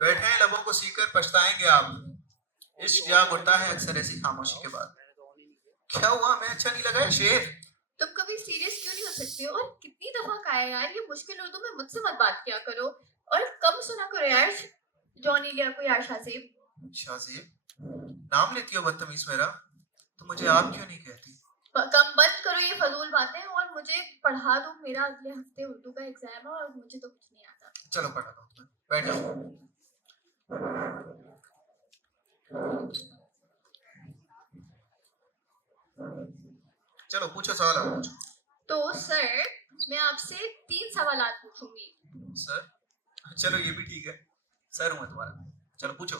बैठे हैं लबों को सीकर पछताएंगे आप। इश्क जाग उठता है अक्सर ऐसी खामोशी के बाद। क्या हुआ, मैं अच्छा नहीं लगा है शेर? तुम कभी सीरियस क्यों नहीं हो सकते? और कितनी दफा कहा है यार, ये मुश्किल उर्दू में मुझसे मत बात किया करो और कम सुना करो यार जॉनी लिया को यार शाहजेब। शाहजेब नाम लेती हो बदतमीज मेरा, तो मुझे आप क्यों नहीं कहती? कम बंद करो ये फजूल बातें और मुझे पढ़ा दो। मेरा अगले हफ्ते उर्दू का एग्जाम है और मुझे तो कुछ नहीं आता। चलो पढ़ा दो तुम्हें, बैठो। चलो पूछो सवाल, आप पूछो। तो सर, मैं आपसे 3 सवालात पूछूंगी। सर? चलो ये भी ठीक है, सर हूं मैं तुम्हारा। चलो पूछो।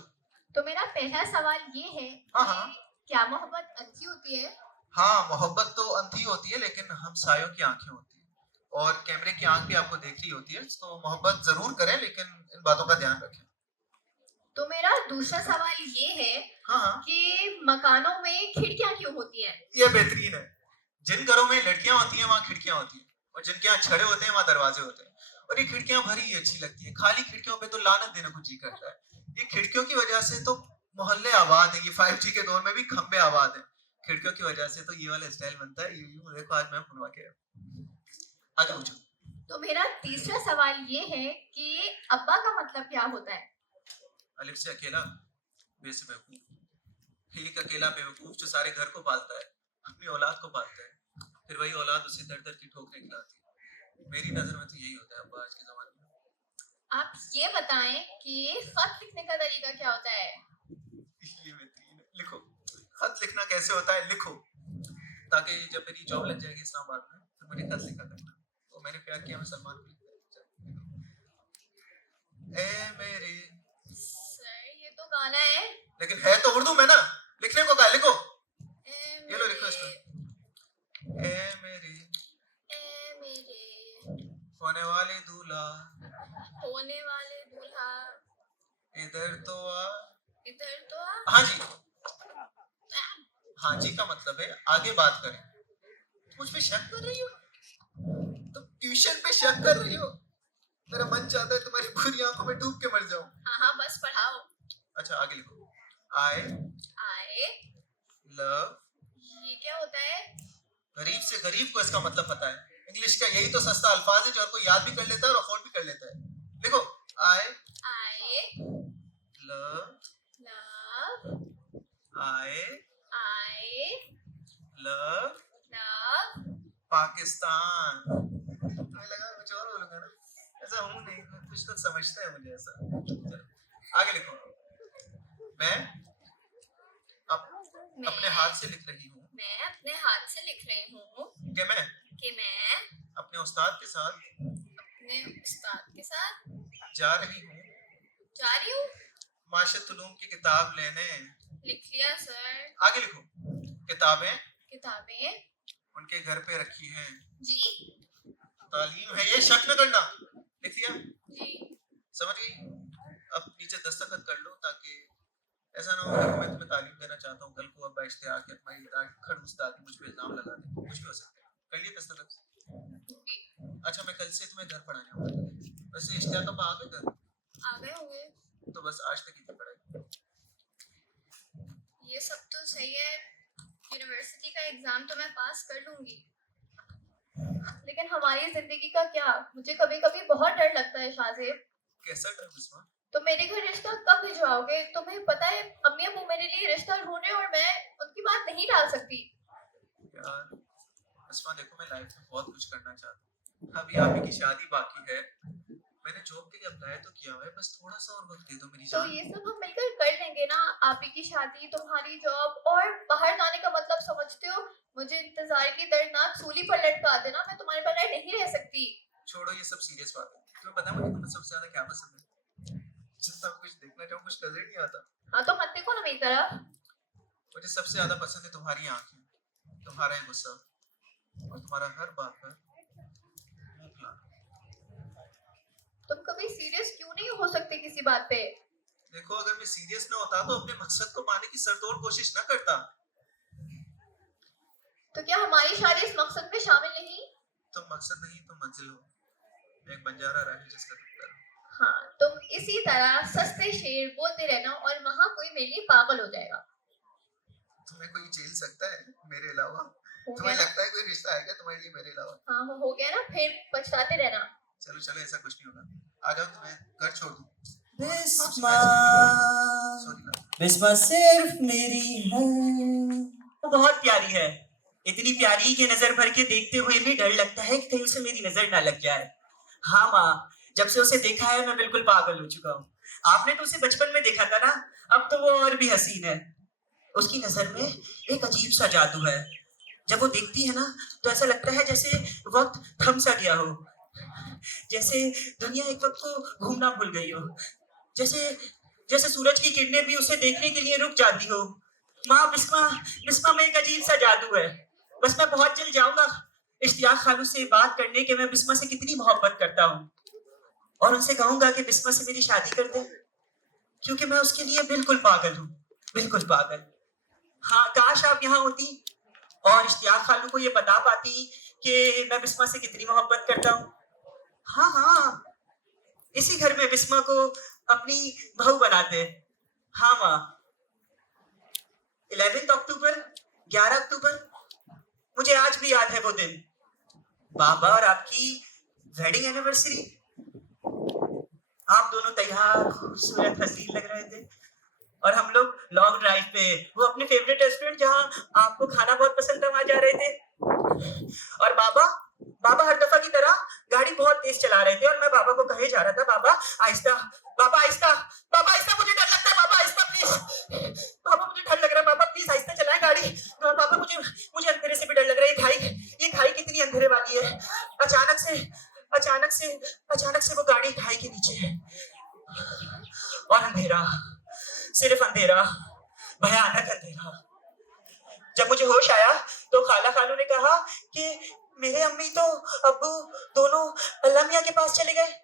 तो मेरा पहला सवाल ये है हाँ हाँ। कि क्या मोहब्बत अच्छी होती है? हाँ, मोहब्बत तो अंधी होती है लेकिन हम सायों की आंखें होती है, और कैमरे की आंख भी आपको देख रही होती है, तो मोहब्बत जरूर करें लेकिन इन बातों का ध्यान रखें। तो मेरा दूसरा सवाल ये है हाँ हाँ। कि मकानों में खिड़कियां क्यों होती हैं? ये बेहतरीन है। जिन घरों में लड़कियां होती हैं वहां खिड़कियां होती हैं, और जिनके यहाँ छड़े होते हैं वहां दरवाजे होते हैं। और ये खिड़कियां भरी ही अच्छी लगती है, खाली खिड़कियों पे तो लानत देने को जी करता है। ये खिड़कियों की वजह से तो मोहल्ले आबाद है, ये 5G के दौर में भी खंबे आबाद है। खिड़कियों की वजह से तो ये वाला स्टाइल बनता है। यूं देखो आज मैं बनवा के आगे पूछो। तो मेरा तीसरा सवाल ये है कि अब्बा का मतलब क्या होता है? अलिफ से अकेला, बे से बेवकूफ। एक अकेला बेवकूफ जो सारे घर को पालता है, अपनी औलाद को पालता है, फिर वही औलाद उसे दर दर की ठोकरें खिलाती है। मेरी नजर में तो यही होता है अब्बा आज के जमाने में। आप ये बताएं कि खत लिखने का तरीका क्या होता है? ये बेहतरीन है, लिखो। खत लिखना कैसे होता है, लिखो, ताकि जब मेरी जॉब लग जाएगी इस्लामाबाद में तो मुझे खत लिखा करना। तो मैंने प्यार किया, मैं सलमान को लिखता ए मेरे। सर, ये तो गाना है। लेकिन है तो उर्दू में ना, लिखने को कहा, लिखो। ए ये लो लिखो इसको। मेरे, ए मेरे ए मेरे होने वाले दूल्हा, होने वाले दूल्हा, इधर तो आ। इधर तो आ। हाँ जी। हाँ जी का मतलब है आगे बात करें। मुझ पे शक कर रही हो? तुम ट्यूशन पे शक कर रही हो? मेरा मन चाहता है तुम्हारी बुरी आंखों में डूब के मर जाऊं। हाँ हाँ, बस पढ़ाओ। अच्छा आगे लिखो। आई आए, लव। ये क्या होता है? गरीब से गरीब को इसका मतलब पता है। इंग्लिश का यही तो सस्ता अल्फाज है जो हर कोई याद भी कर लेता है और अफोर्ड भी कर लेता है। लिखो। आई आए लव। लव, आई आए लव लव पाकिस्तान। तुम्हें लगा कुछ और बोलूंगा ना? ऐसा हूं नहीं, कुछ तो समझते हैं मुझे ऐसा। चलो आगे लिखो। मैं अपने हाथ से लिख रही हूँ। मैं अपने हाथ से लिख रही हूँ कि मैं अपने उस्ताद के साथ जा रही हूँ माशत उलूम की किताब लेने। लिख लिया सर। आगे लिखो। किताबें किताबें उनके घर पे रखी हैं। जी। तालीम है ये, शक न करना। लिख लिया? जी। समझ गई? अब नीचे दस्तखत कर लो, ताकि ऐसा ना हो कि मैं तुम्हें तालीम देना चाहता हूँ, कल को अब बाइश्ते आके तुम्हारी खड़ूस दादी मुझ पे इल्जाम लगा दे, कुछ भी हो सकता है। कर लिए दस्तखत? अच्छा मैं कल से तुम्हें घर पढ़ाने आऊंगा। वैसे इश्तिया कब आ गए घर? आ गए होंगे। तो बस आज तक की पढ़ाई। ये सब तो सही है, यूनिवर्सिटी का एग्जाम तो मैं पास कर लूंगी, लेकिन हमारी जिंदगी का क्या? मुझे कभी कभी बहुत डर लगता है शाहजेब। कैसा डर बिस्मा? तो मेरे घर रिश्ता कब भिजवाओगे? तुम्हें पता है अम्मी अबू मेरे लिए रिश्ता ढूंढ रहे और मैं उनकी बात नहीं टाल सकती। यार बिस्मा देखो, मैं लाइफ में बहुत कुछ करना चाहता हूँ। अभी आप ही की शादी बाकी है, मैंने जॉब के लिए अप्लाई तो किया हुआ है, बस थोड़ा सा और वक्त दे दो मेरी तो जान। ये सब हम मिलकर कर लेंगे ना। आप ही की शादी, तुम्हारी जॉब और बाहर जाने का मतलब समझते हो? मुझे इंतजार की दर्दनाक सूली पर लटका देना, मैं तुम्हारे बगैर नहीं रह सकती। छोड़ो ये सब सीरियस बात है। तुम्हें पता है मुझे तुम्हें सबसे ज्यादा क्या पसंद है? जितना कुछ देखना चाहूँ कुछ नजर नहीं आता। हाँ तो मत देखो ना मेरी तरफ। मुझे सबसे ज्यादा पसंद है तुम्हारी आंखें, तुम्हारा ये गुस्सा और तुम्हारा हर बात पर मुंह फुलाना। तुम कभी सीरियस क्यों नहीं हो सकते किसी बात पे? देखो अगर मैं सीरियस ना होता तो अपने मकसद को पाने की सरतोड़ कोशिश ना करता। तो क्या हमारी शादी इस मकसद में शामिल नहीं? तुम मकसद नहीं, तुम मंजिल हो। मैं एक बंजारा राही जिसका तुम कर। हाँ, तुम इसी तरह सस्ते शेर बोलते रहना और वहाँ कोई मेरे लिए पागल हो जाएगा। तुम्हें कोई झेल सकता है मेरे अलावा? हो तुम्हें गया ना? लगता है कोई रिश्ता आएगा तुम्हारे लिए मेरे अलावा? हाँ, हो गया ना? फिर पछताते रहना। चलो चलो, ऐसा कुछ नहीं होगा। आ जाओ, तुम्हें घर छोड़ दूं। बिस्मा सॉरी। बिस्मा सिर्फ मेरी है। वो बहुत प्यारी है, इतनी प्यारी कि नजर भर के देखते हुए भी डर लगता है कि कहीं उसे मेरी नजर ना लग जाए। हाँ माँ, जब से उसे देखा है मैं बिल्कुल पागल हो चुका हूँ। आपने तो उसे बचपन में देखा था ना, अब तो वो और भी हसीन है। उसकी नजर में एक अजीब सा जादू है। जब वो देखती है ना तो ऐसा लगता है जैसे वक्त थम सा गया हो, जैसे दुनिया एक वक्त को घूमना भूल गई हो, जैसे जैसे सूरज की किरणें भी उसे देखने के लिए रुक जाती हो। माँ, बिस्मा बिस्मा में एक अजीब सा जादू है। बस मैं बहुत जल्द जाऊंगा इश्तियाक खालू से बात करने के मैं बिस्मा से कितनी मोहब्बत करता हूँ, और उनसे कहूंगा कि बिस्मा से मेरी शादी कर दे, क्योंकि मैं उसके लिए बिल्कुल पागल हूँ, बिल्कुल पागल। हाँ, काश आप यहाँ होती और इश्तियाक खालू को ये बता पाती कि मैं बिस्मा से कितनी मोहब्बत करता हूँ। हाँ हाँ, इसी घर में बिस्मा को अपनी बहू बनाते। हाँ माँ, 11 अक्टूबर, 11 अक्टूबर, मुझे आज भी याद है वो दिन। बाबा और आपकी वेडिंग एनिवर्सरी, आप दोनों तैयार खूबसूरत हसीन लग रहे थे, और हम लोग लॉन्ग ड्राइव पे वो अपने फेवरेट रेस्टोरेंट जहाँ आपको खाना बहुत पसंद था वहां जा रहे थे। और बाबा बाबा हर दफा की तरह गाड़ी बहुत तेज चला रहे थे, और मैं बाबा को कहे जा रहा था, बाबा आहिस्ता, बाबा आहिस्ता, बाबा आहिस्ता, मुझे डर लगता है, बाबा आहिस्ता प्लीज, बाबा मुझे डर लग रहा है, बाबा प्लीज आहिस्ता चलाएं गाड़ी, बाबा मुझे मुझे अंधेरे से भी डर लग रहा है, ये खाई कितनी अंधेरे वाली है। अचानक से अचानक से अचानक से वो गाड़ी खाई के नीचे है, और अंधेरा, सिर्फ अंधेरा, भयानक अंधेरा। जब मुझे होश आया तो खाला खालू ने कहा कि मेरे अम्मी तो अब्बू दोनों अल्लाह मियां के पास चले गए।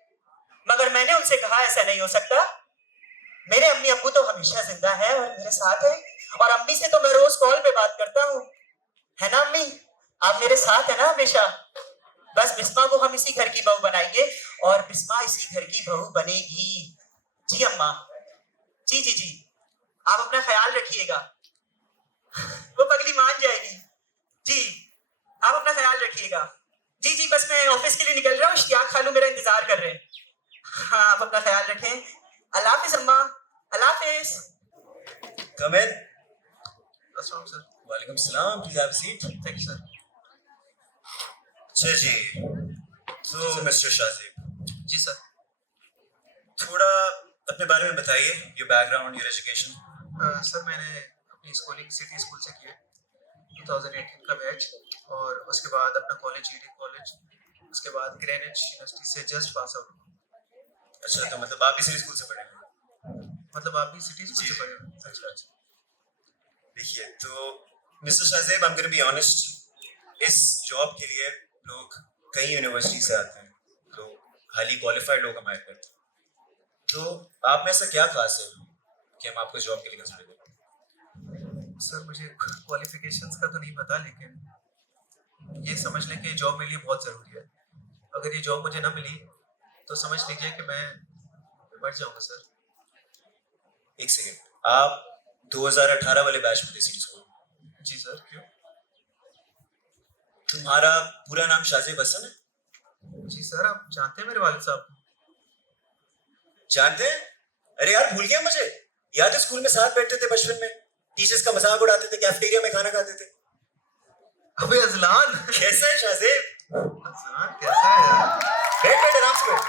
मगर मैंने उनसे कहा ऐसा नहीं हो सकता, मेरे अम्मी अब्बू तो हमेशा जिंदा है और मेरे साथ है, और अम्मी से तो मैं रोज कॉल पे बात करता हूँ, है ना अम्मी? आप मेरे साथ है ना हमेशा? बस बिस्मा को हम इसी घर की बहू बनाएंगे, और बिस्मा इसी घर की बहू बनेगी। जी अम्मा, जी जी जी, आप अपना ख्याल रखिएगा, वो पगली मान जाएगी। जी, आप अपना ख्याल रखिएगा। जी जी, बस मैं ऑफिस के लिए निकल रहा हूँ, इश्तियाक खालू मेरा इंतजार कर रहे हैं। हाँ, आप अपना ख्याल रखें। अल्लाह हाफिज अम्मा, अल्लाह हाफिज। कम इन। अस्सलाम सर। वालेकुम सलाम, please have a seat. Thank you sir. अच्छा जी, तो मिस्टर शाजिब, जी सर। थोड़ा अपने बारे में बताइए, your background, your education. Sir मैंने अपनी स्कूलिंग सिटी स्कूल से की है, 2018 का बैच, और उसके बाद अपना कॉलेज ईडन कॉलेज, उसके बाद ग्रेनिच यूनिवर्सिटी से जस्ट पास आउट हुआ। अच्छा, तो मतलब आप इसी स्कूल से पढ़े हैं? मतलब आप भी सिटी स्कूल जी से जी। पढ़े हो? अच्छा अच्छा। देखिए, तो mister Shajib, I am gonna be honest, इस जॉब के लिए लोग कई यूनिवर्सिटी से आते हैं, लोग हाईली क्वालिफाइड लोग हमारे पर। तो आप में ऐसा क्या खास है कि हम आपको जॉब के लिए कंसिडर करें? सर मुझे क्वालिफिकेशंस का तो नहीं पता, लेकिन ये समझ लें कि जॉब मेरे लिए बहुत ज़रूरी है। अगर ये जॉब मुझे ना मिली तो समझ लीजिए कि मैं मर जाऊंगा सर। एक सेकेंड, आप 2018 वाले बैच में थे सिटी स्कूल? जी सर। क्यों? तुम्हारा पूरा नाम शाजिब हसन है? जी सर, आप जानते हैं मेरे वालिद साहब को? जानते हैं? अरे यार, भूल गया मुझे। याद है स्कूल में साथ बैठते थे बचपन में, टीचर्स का मजाक उड़ाते थे, कैफेटेरिया में खाना खाते थे। अबे अजलान। कैसा है शाजिब? अजलान कैसा है यार? बैठ बैठ, आराम से बैठ।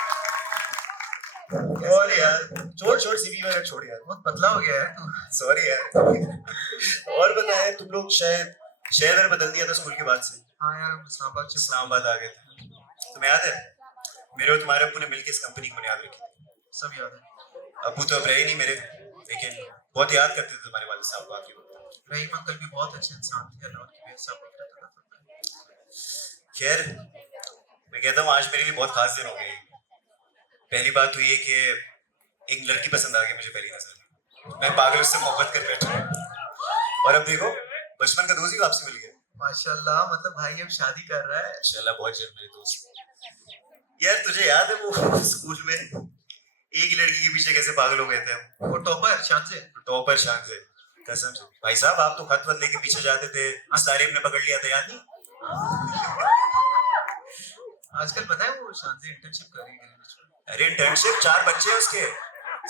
और यार, छोड़ छोड़, सीवी वगैरह छोड़ यार। बहुत पतला हो गया है तू। सॉरी यार। और बताए, तुम लोग शायद शहर बदल दिया था स्कूल के बाद से? हाँ यार, हम इस्लामाबाद से। इस्लामाबाद आ गए थे। तुम्हें याद है, मेरे और तुम्हारे अब्बू ने मिलकर इस कंपनी की बुनियाद रखी थी। सब याद है। अब्बू तो अब रहे नहीं मेरे, लेकिन बहुत याद करते थे तुम्हारे वालिद साहब को आके। रहीम अंकल भी बहुत अच्छे इंसान थे, अल्लाह उनकी बेहद रहता था। खैर, मैं कहता हूँ आज मेरे लिए बहुत खास दिन हो गए। पहली बात तो ये कि एक लड़की पसंद आ गई मुझे पहली नजर में, मैं पागल उससे मोहब्बत कर बैठा, और अब देखो बचपन का दोस्त ही वापसी मिल गया। माशाल्लाह, मतलब भाई अब शादी कर रहा है। इंशाल्लाह, बहुत जल्द मेरे दोस्त। यार तुझे याद है वो स्कूल में एक ही लड़की के पीछे कैसे पागल हो गए थे हम। वो टॉपर शान से। टॉपर शान से, कसम से भाई साहब, आप तो खत वत लेके पीछे जाते थे, अस्तारिफ ने पकड़ लिया था, याद नहीं? आजकल पता है वो शान से इंटर्नशिप कर रही है। अरे इंटर्नशिप, 4 बच्चे हैं उसके,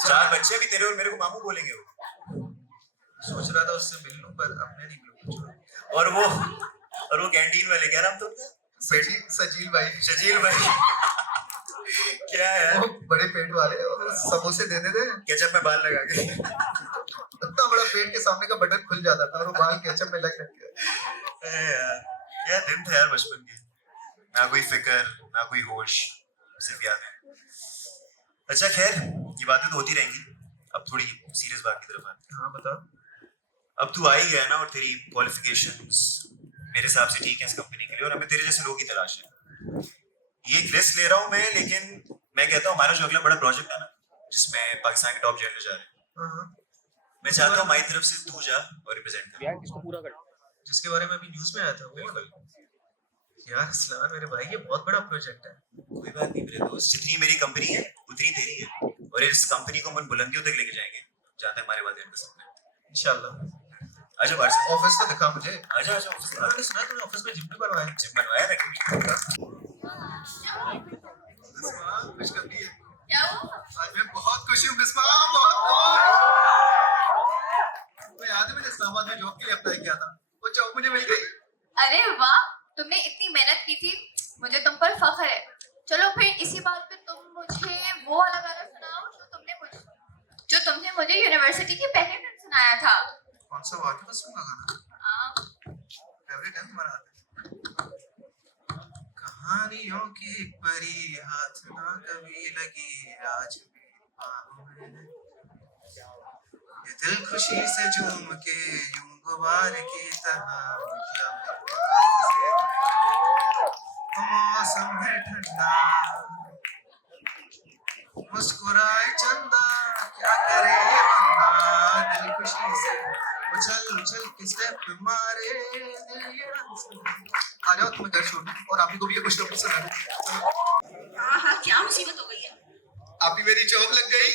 4 बच्चे भी तेरे और मेरे को मामू बोलेंगे वो। सोच रहा था उससे मिल लूं पर अपने नहीं मिलूं। और वो कैंटीन वाले, क्या नाम था उनका? सजील भाई। शजील भाई। क्या है वो बड़े पेट वाले और समोसे देते थे केचप में बाल लगा के। इतना बड़ा पेट के सामने का बटन खुल जाता था और वो बाल केचप में लग रखे। अरे यार, क्या दिन था यार बचपन के, ना कोई फिक्र ना कोई होश, सिर्फ याद है। अच्छा खैर, ये बातें तो होती रहेंगी, अब थोड़ी सीरियस बात की तरफ आते हैं। हाँ बता। अब तू आ ही गया ना, और तेरी क्वालिफिकेशंस मेरे हिसाब से ठीक है इस कंपनी के लिए, और हमें तेरे जैसे लोग की तलाश है। ये एक रिस्क ले रहा हूँ मैं, लेकिन मैं कहता हूँ हमारा जो अगला बड़ा प्रोजेक्ट है ना, जिसमें पाकिस्तान के टॉप जर्नलिस्ट जा रहे हैं, हाँ, मैं चाहता हूँ हमारी तरफ से तू जा और रिप्रेजेंट कर। जिसके बारे में अभी न्यूज में आया था वो वाला। यार असलान मेरे भाई, ये बहुत बड़ा प्रोजेक्ट है। कोई बात नहीं मेरे दोस्त, जितनी मेरी कंपनी है उतनी तेरी है, और इस कंपनी को हम बुलंदियों तक लेके जाएंगे जहाँ तक हमारे वादे कर सकते हैं। इंशाल्लाह। आजा बाहर से, ऑफिस तो दिखा मुझे। आजा आजा ऑफिस में। मैंने सुना तूने ऑफिस में जिम भी बनवाया है। जिम बनवाया ना कभी? बिस्मा, खुशखबरी है। क्या हुआ? आज मैं बहुत खुश हूँ बिस्मा, बहुत खुश। तो याद है मैंने इस्लामाबाद में जॉब के लिए अप्लाई किया था, वो जॉब मुझे मिल गई। अरे वाह, तुमने इतनी मेहनत की थी, मुझे तुम पर फख्र है। चलो फिर इसी बात पे तुम मुझे वो वाला गाना सुनाओ जो तुमने मुझे यूनिवर्सिटी की पहले दिन सुनाया था। कौन सा वाक़ई बस सुना गाना? फेवरेट है तुम्हारा? कहानियों की एक परी हाथ ना कभी लगी, आज भी बाहों में ये दिल खुशी से झूम के यूं गुबार की तरह निकला मेरे से। मौसम है ठंडा, मुस्कुराए चंदा, क्या करे ये बंदा, दिल खुशी से उछल उछल के स्टेप मारे, दिल ये आ जाओ तुम्हें घर छोड़ने, और आप ही को भी ये कुछ लोग सुना दो। हाँ हाँ, क्या मुसीबत हो गई है? आप ही मेरी जॉब लग गई।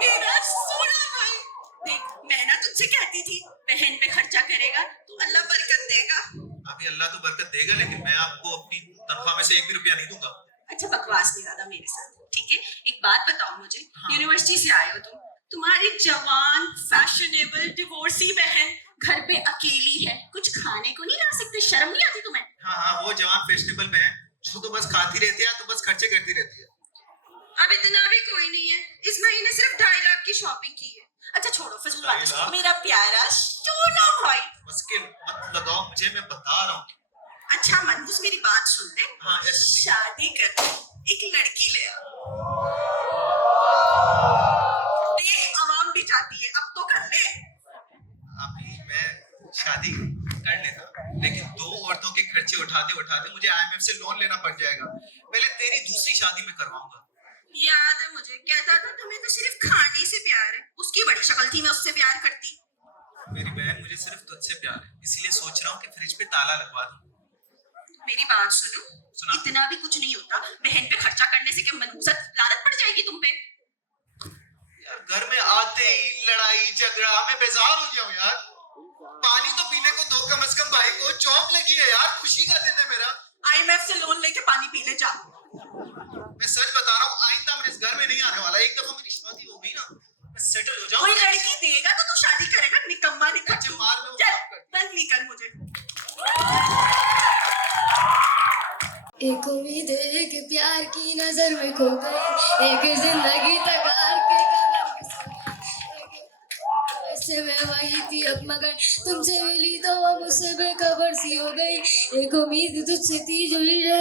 मेरा सोना भाई, देख मैं ना तुझसे कहती थी बहन पे खर्चा करेगा तो अल्लाह बरकत देगा। अभी अल्लाह तो बरकत देगा, लेकिन मैं आपको अपनी तनख्वाह में से एक भी रुपया नहीं दूंगा। अच्छा बकवास नहीं ज्यादा मेरे साथ, ठीक है? एक बात बताओ मुझे, हाँ। यूनिवर्सिटी से आए हो तुम, तुम्हारी जवान फैशनेबल डिवोर्सी बहन घर पे अकेली है, कुछ खाने को नहीं ला सकते? शर्म नहीं आती तुम्हें? हाँ हाँ, वो जवान फैशनेबल बहन जो तो बस खाती रहती है, तो बस खर्चे करती रहती है। अब इतना भी कोई नहीं है, इस महीने सिर्फ 2.5 लाख की शॉपिंग की है। अच्छा छोड़ो फिजूल बातें 2.5 छोड़ो, लाख? मेरा प्यारा सोना भाई। मुश्किल मत लगाओ मुझे, मैं बता रहा हूँ। अच्छा मनहूस मेरी बात सुन ले, हाँ yes, शादी कर, एक लड़की ले आ। देख आवाम भी चाहती है, अब तो कर ले। अभी मैं शादी कर लेता, लेकिन 2 औरतों के खर्चे उठाते उठाते मुझे IMF से लोन लेना पड़ जाएगा। पहले तेरी दूसरी शादी में करवाऊंगा। याद है मुझे, कहता था तुम्हें तो सिर्फ खाने से प्यार है, उसकी बड़ी शक्ल थी मैं उससे प्यार करती। मेरी बहन मुझे सिर्फ तुझसे प्यार है, इसीलिए सोच रहा हूँ कि फ्रिज पे ताला लगवा दूं। मेरी बात सुनो, सुना। इतना भी कुछ नहीं होता, बहन पे खर्चा करने से क्या मनहूसत लानत पड़ जाएगी तुम पे? यार घर में आते ही लड़ाई झगड़ा, मैं बेजार हो गया हूँ यार। पानी तो पीने को दो कम से कम, भाई को जॉब लगी है यार, खुशी का दिन है मेरा। IMF से लोन लेके पानी पी ले जा। मैं सच बता रहा हूँ, आइंदा मैं इस घर में नहीं आने वाला। एक दफा मेरी शादी हो गई ना, मैं सेटल हो कोई जाऊँ। लड़की देगा तो तू शादी करेगा, निकम्मा अच्छा, निकम्मा। मार में वो चल काम कर। बंद नहीं कर मुझे। एक उम्मीद एक प्यार की नजर में खो गई, एक जिंदगी तकार के कदम में सो गई। वैसे मैं वही थी अब मगर तुमसे मिली तो वो मुझसे बेखबर सी हो गई। एक उम्मीद तुझसे थी जो ये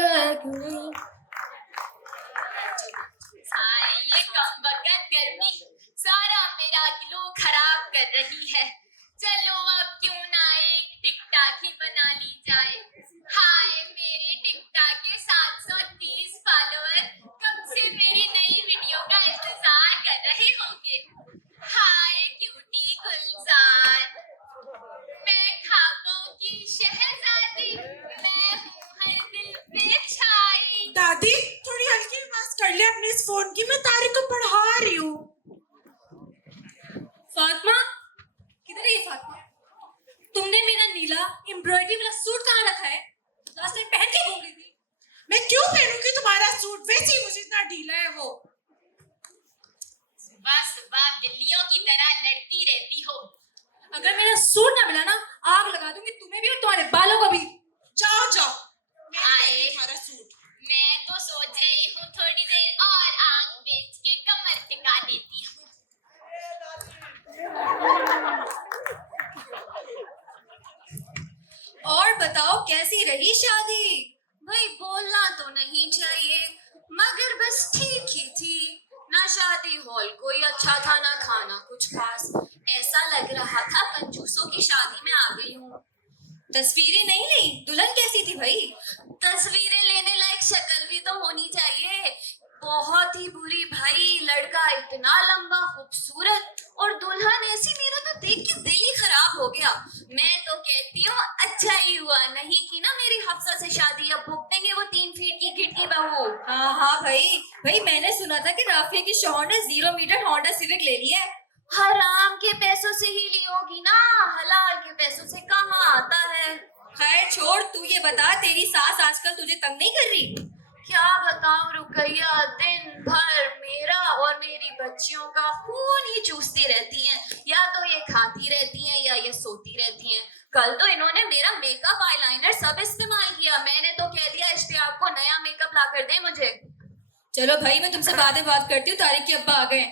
कमबख्त गर्मी सारा मेरा दिलो खराब कर रही है। चलो अब क्यों ना एक टिकटॉक ही बना ली जाए। हाय मेरे टिकटॉक के 730 फॉलोअर कब से मेरी नई वीडियो का इंतजार कर रहे होंगे। हाय क्यूटी गुलजार, मैं ख्वाबों की शहजादी, मैं हूँ हर दिल पे छाई। फातिमा, किधर है ये फातिमा? तुमने मेरा नीला एम्ब्रॉयडरी वाला सूट कहाँ रखा है? लास्ट टाइम पहन के घूम रही थी। मैं क्यों पहनूंगी तुम्हारा सूट? वैसे ही मुझे इतना ढीला है वो। सुबह सुबह बिल्लियों की तरह लड़ती रहती हो। अगर मेरा सूट ना मिला ना, आग लगा दूंगी तुम्हें भी और तुम्हारे बालों को भी। जाओ जाओ, मैं आए। पहनूंगी तुम्हारा सूट। मैं तो सोच रही हूँ थोड़ी देर और आंख बेच के कमर टिका देती हूँ। और बताओ कैसी रही शादी? भाई बोलना तो नहीं चाहिए मगर बस ठीक ही थी। ना शादी हॉल कोई अच्छा था ना खाना कुछ खास। ऐसा लग रहा था कंजूसों की शादी में आ गई हूँ। तस्वीरें नहीं ली? दुल्हन कैसी थी भाई? तस्वीरें लेने लायक शक्ल भी तो होनी चाहिए। बहुत ही बुरी भाई, लड़का इतना लंबा खूबसूरत और दुल्हन ऐसी, मेरा तो देख के दिल ही खराब हो गया। मैं तो कहती हूँ अच्छा ही हुआ नहीं कि ना मेरी हफ्सा से शादी। अब भुगतेंगे वो 3 फीट की गिट्टी बहू। हाँ हाँ भाई मैंने सुना था कि राफिया की शौहर ने 0 मीटर होंडा सिविक ले ली है। हराम के पैसों से ही ली होगी ना, हलाल के पैसों से कहाँ आता है। खैर छोड़, तू ये बता तेरी सास आजकल तुझे तंग नहीं कर रही? क्या बताऊं रुकैया, दिन भर मेरा और मेरी बच्चियों का खून ही चूसती रहती हैं। या तो ये खाती रहती हैं या ये सोती रहती हैं। कल तो इन्होंने मेरा मेकअप आईलाइनर सब इस्तेमाल किया। मैंने तो कह दिया इश्तियाक को नया मेकअप ला कर दे मुझे। चलो भाई मैं तुमसे बाद में बात करती हूँ, तारिक के अब्बा आ गए।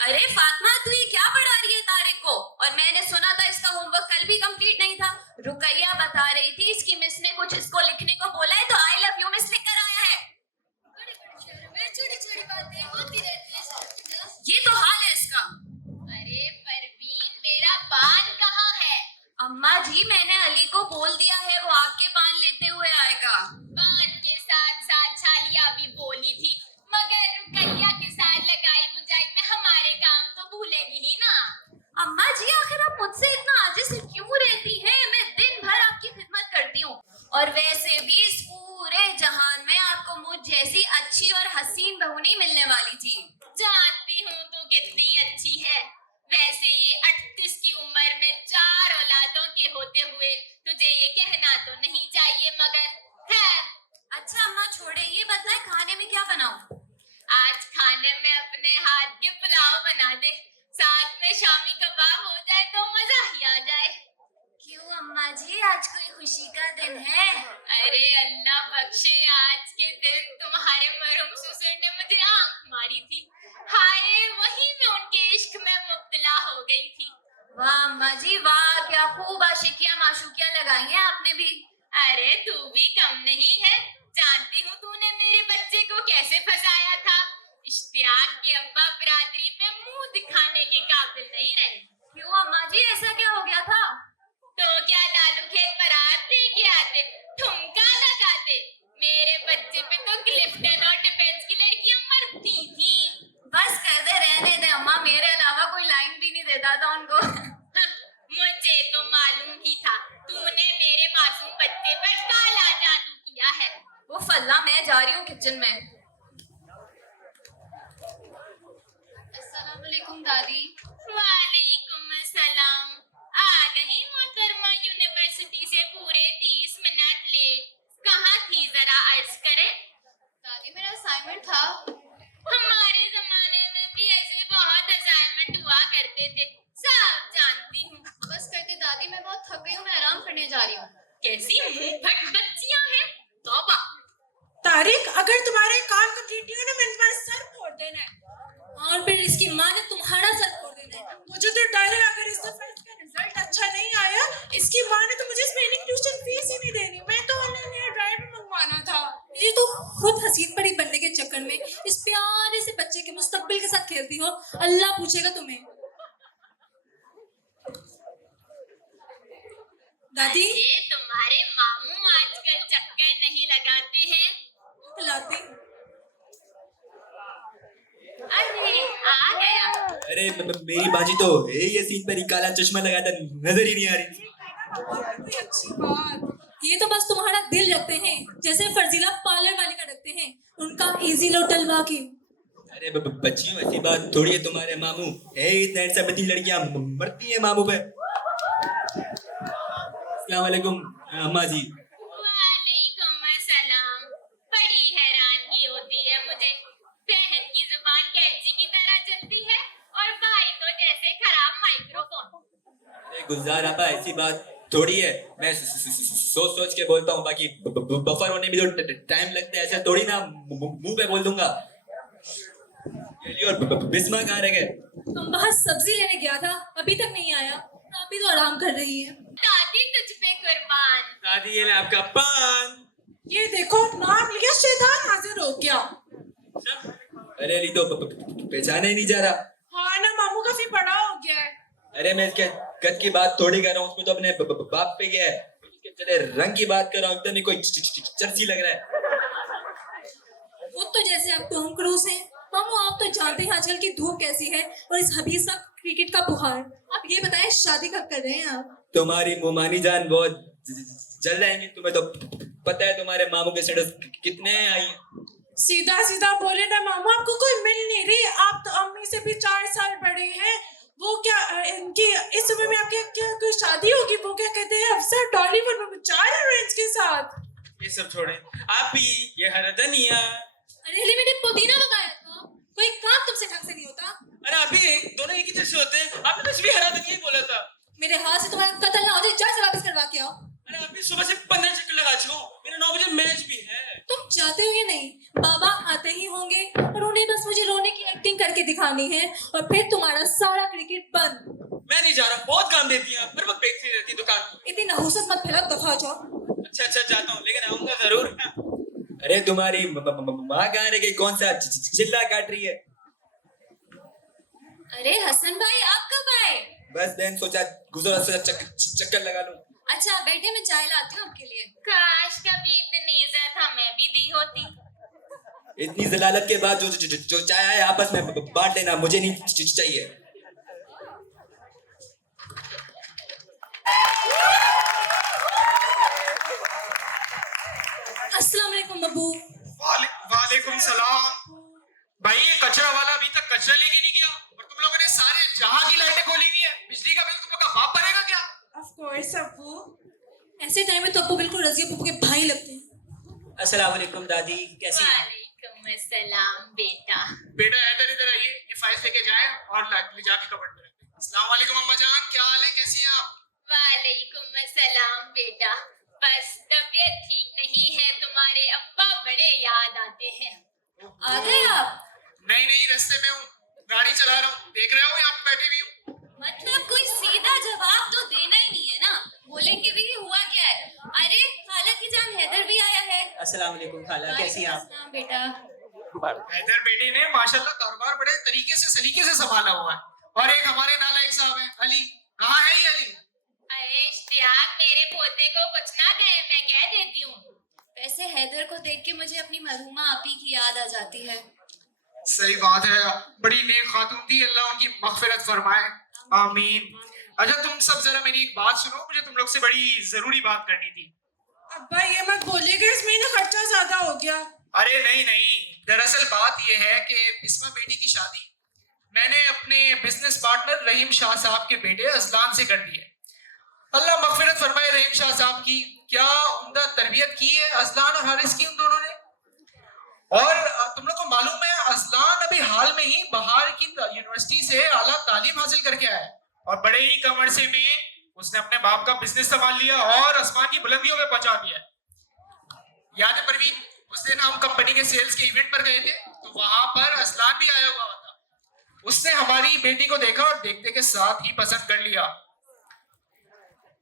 अरे फातिमा, तू ये क्या पढ़ा रही है तारिक को? और मैंने सुना था इसका होमवर्क कल भी कंप्लीट नहीं था। रुकैया बता रही थी इसकी मिस ने कुछ इसको लिखने को बोला है तो आई लव यू मिस लिख कर आया है। बड़े बड़े शहरों में छोटी छोटी बातें होती रहती हैं। ये तो हाल है इसका। अरे परवीन, मेरा पान कहाँ है? अम्मा जी मैंने अली को बोल दिया है, वो आपके पान लेते हुए आएगा। पान के साथ साथ छालिया भी बोली थी, मगर रुकैया के साथ लगाई बुझाई में हमारे काम तो भूलेगी ही ना। अम्मा जी आखिर आप मुझसे इतना आजिज क्यों रहती हैं? मैं दिन भर आपकी खिदमत करती हूँ और वैसे भी इस पूरे जहान में आपको मुझ जैसी अच्छी और हसीन बहू नहीं मिलने वाली थी। जानती हूँ तू कितनी अच्छी है। वैसे ये 38 की उम्र में 4 औलादों के होते हुए तुझे ये कहना तो नहीं चाहिए, मगर है। अच्छा अम्मा छोड़े, ये बताए खाने में क्या बनाऊं? आज खाने में अपने हाथ के पुलाव बना दे, साथ में शामी कबाब हो जाए तो मजा ही आ जाए। क्यों अम्मा जी, आज कोई खुशी का दिन है? अरे अल्लाह बख्शे, आज के दिन तुम्हारे मरहूम ससुर ने मुझे आंख मारी थी। हाय, वही मैं उनके इश्क में मुब्तला हो गई थी। वाह अम्मा जी वाह, क्या खूब आशिकियां माशूकियां लगाई हैं आपने भी। अरे तू भी कम नहीं है। जानती हूँ तूने मेरे बच्चे को कैसे फंसाया था। इश्तियाक के अब्बा बिरादरी में मुंह दिखाने के काबिल नहीं रहे। क्यों अम्मा जी, ऐसा क्या हो गया था? तो क्या लालू खेत बारात लेके आते, ठुमका लगाते। मेरे बच्चे पे तो क्लिफ्टन और डिफेंस की लड़कियां मरती थी। बस कर दे, रहने दे अम्मा, मेरे अलावा कोई लाइन भी नहीं देता था उनको। मुझे तो मालूम ही था तूने मेरे मासूम बच्चे पर काला जादू किया है। वो फल्ला, मैं जा रही हूँ किचन में। अस्सलाम वालेकुम दादी। वालेकुम अस्सलाम। आ गई मोहतरमा यूनिवर्सिटी से पूरे 30 मिनट लेट। कहाँ थी जरा अर्ज करे? दादी मेरा असाइनमेंट था। हमारे जमाने में भी ऐसे बहुत असाइनमेंट हुआ करते थे, सब जानती हूँ। बस करते दादी, मैं बहुत थक गई हूँ, मैं आराम करने जा रही हूँ। कैसी मुंह फट बच्चियां हैं, तौबा। तारिक, अगर तुम्हारे काम कंप्लीट नहीं हो ना, मैंने तुम्हारा सर फोड़ देना है। और फिर इसकी माँ ने तुम्हारा सर फोड़ देना है। मुझे तो डर है, अगर इस दफा इसका रिजल्ट अच्छा नहीं आया, इसकी माँ ने तो मुझे स्पेलिंग ट्यूशन फीस ही नहीं देनी। मैं तो ऑनलाइन ड्राइवर मंगवाना था। ये तो खुद हसीन परी बनने के चक्कर में इस प्यारे से बच्चे के मुस्तकबिल के साथ खेलती हो। अल्लाह पूछेगा तुम्हें। दादी ये तुम्हारे मामू आजकल चक्कर नहीं लगाते हैं? लाती। अरे आ गया। अरे मेरी बाजी तो है ये सीन पर ही, काला चश्मा लगाया था, नजर ही नहीं आ रही। बहुत अच्छी बात। ये तो बस तुम्हारा दिल रखते हैं, जैसे फर्जीला पार्लर वाले का रखते हैं, उनका इजी लो टलवा के। अरे बच्चियों ऐसी बात थोड़ी है, तुम्हारे मामू है इतने हैंडसम, इतनी लड़कियां मरती हैं मामू पे। अस्सलाम वालेकुम अम्मा जी। वालेकुम अस्सलाम। बड़ी हैरानगी होती है मुझे, बहन की जुबान कैंची की तरह चलती है और भाई तो जैसे खराब माइक्रोफोन। अरे गुलजार आपा ऐसी बात थोड़ी है, मैं सोच सोच के बोलता हूँ, बाकी बफर होने में तो टाइम लगता है, ऐसा थोड़ी ना मुंह पे बोल दूंगा। ये लियो, और बिस्मा कहाँ रह गए? हम बाहर सब्जी लेने गया था, अभी तक नहीं आया। आप भी तो आराम कर रही हैं। दादी तुझ पे कुर्बान। दादी ये ले आपका पान। ये देखो नाम लिया, शैतान हाजिर हो गया। अरे अली तो पहचाने ही नहीं जा रहा। हाँ ना, मामू काफी बड़ा हो गया है। अरे मैं इसके कद की बात थोड़ी कर रहा हूँ, उसमें तो अपने बाप पे गया है। उसके चले रंग की बात कर रहा हूँ, एकदम ही कोई चर्सी लग रहा है। वो तो जैसे आप टॉम क्रूज हैं। मामू आप तो जानते हैं आजकल की धूप कैसी है और इस हबीसा क्रिकेट का बुखार। आप ये बताएं शादी कब कर रहे हैं आप? तुम्हारी मुमानी जान बहुत जल जाएंगी, तुम्हें तो पता है तुम्हारे मामू के स्टेटस कितने आई हैं। सीधा सीधा बोले ना मामू, आपको कोई मिल नहीं रही। आप तो अम्मी से भी 4 साल बड़े हैं। वो क्या इनकी इस उम्र में आपके क्या कोई शादी होगी? वो क्या कहते हैं अफसर डॉलीवुड में 4 हीरोइंस के साथ। ये सब छोड़े, आप भी ये हरा धनिया। अरे अली मैंने पुदीना मंगाया था। कोई काम तुमसे ढंग से नहीं होता। अरे अभी दोनों एक ही जैसे होते हैं, आपने कुछ भी हरा धनिया ही बोला था। मेरे हाथ से तुम्हारा कत्ल ना हो जाए, जा से वापस करवा के आओ। अरे अभी सुबह से 15 चक्कर लगा चुका हूँ, मेरा 9 बजे मैच भी है। तुम चाहते हो या नहीं, बाबा आते ही होंगे और उन्हें बस मुझे रोने की एक्टिंग करके दिखानी है और फिर तुम्हारा सारा क्रिकेट बंद। मैं नहीं जा रहा, बहुत काम देती हैं आप, मेरे पास बेचती रहती दुकान। इतनी नहुसत मत फैलाओ, दफा हो जाओ। अच्छा जाता हूँ, लेकिन आऊंगा जरूर। अरे तुम्हारी माँ कहाँ रह गई, कौन सा चिल्ला काट रही है? अरे हसन भाई आप कब आए? बस बहन सोचा गुजरा सोचा चक्कर लगा लूं। अच्छा बैठे, मैं चाय लाती हूँ आपके लिए। काश कभी इतनी इज्जत हमें भी दी होती। इतनी जलालत के बाद जो चाय है आपस में बांट लेना, मुझे नहीं चाहिए। अस्सलाम वालेकुम अबू। वालेकुम सलाम। भाई ये कचरा वाला अभी तक कचरा लेके नहीं गया और तुम लोगों ने सारे जहां की लाइटें खोली हुई है। बिजली का बिल तुम लोग का बाप भरेगा क्या? ऑफ कोर्स अब्बू। ऐसे टाइम में तो अब्बू बिल्कुल रजिया पप्पू के भाई लगते हैं। अस्सलाम वालेकुम दादी, कैसी हैं? वालेकुम अस्सलाम बेटा। बेटा इधर आइए, ये फाइल लेके जाए और ले जाके कबर्ड में रख दें। अस्सलाम वालेकुम अम्मा जान, क्या हाल है, कैसी हैं आप? वालेकुम अस्सलाम बेटा। बस तबीयत ठीक नहीं है, तुम्हारे अब्बा बड़े याद आते हैं। आ गए आप? नहीं रास्ते में हूँ, गाड़ी चला रहा हूँ, देख रहे हो यहाँ पे बैठी हुई हूँ। मतलब कोई सीधा जवाब तो देना ही नहीं है ना, बोलेंगे भी कि हुआ क्या है। अरे खाला की जान हैदर भी आया है। अस्सलाम वालेकुम खाला, कैसी हैं आप? अस्सलाम बेटा। हैदर बेटी ने माशाल्लाह कारोबार बड़े तरीके से सलीके से संभाला हुआ है। और एक हमारे नालायक साहब हैं अली, कहाँ है ये अली? अरे इश्तियाक, मेरे पोते को कुछ ना कहे, मैं कह देती हूँ। वैसे हैदर को देख के मुझे अपनी मरहुमा आपी की याद आ जाती है। सही बात है, बड़ी नेक खातून थी, अल्लाह उनकी मगफिरत फरमाए, आमीन। अच्छा तुम सब जरा मेरी एक बात सुनो, मुझे तुम लोग से बड़ी जरूरी बात करनी थी। अब्बा ये मत बोलिएगा, इस महीने खर्चा ज्यादा हो गया। अरे नहीं, दरअसल बात यह है कि बिस्मा बेटी की शादी मैंने अपने बिजनेस पार्टनर रहीम शाह साहब के बेटे अजलान से कर दी है। अल्लाह मगफिरत फरमाए रहीम शाह साहब की, क्या उम्दा तरबियत की है अजलान और हारिस की उन दोनों ने। और तुम लोग को मालूम है अजलान अभी हाल में ही बहार की यूनिवर्सिटी से आला तालीम हासिल करके आया है और बड़े ही कम अरसे में उसने अपने बाप का बिजनेस संभाल लिया और आसमान की बुलंदियों में पहुंचा दिया है। याद है परवीन, उस दिन हम कंपनी के सेल्स के इवेंट पर गए थे तो वहां पर अजलान भी आया हुआ था। उसने हमारी बेटी को देखा और देखते के साथ ही पसंद कर लिया।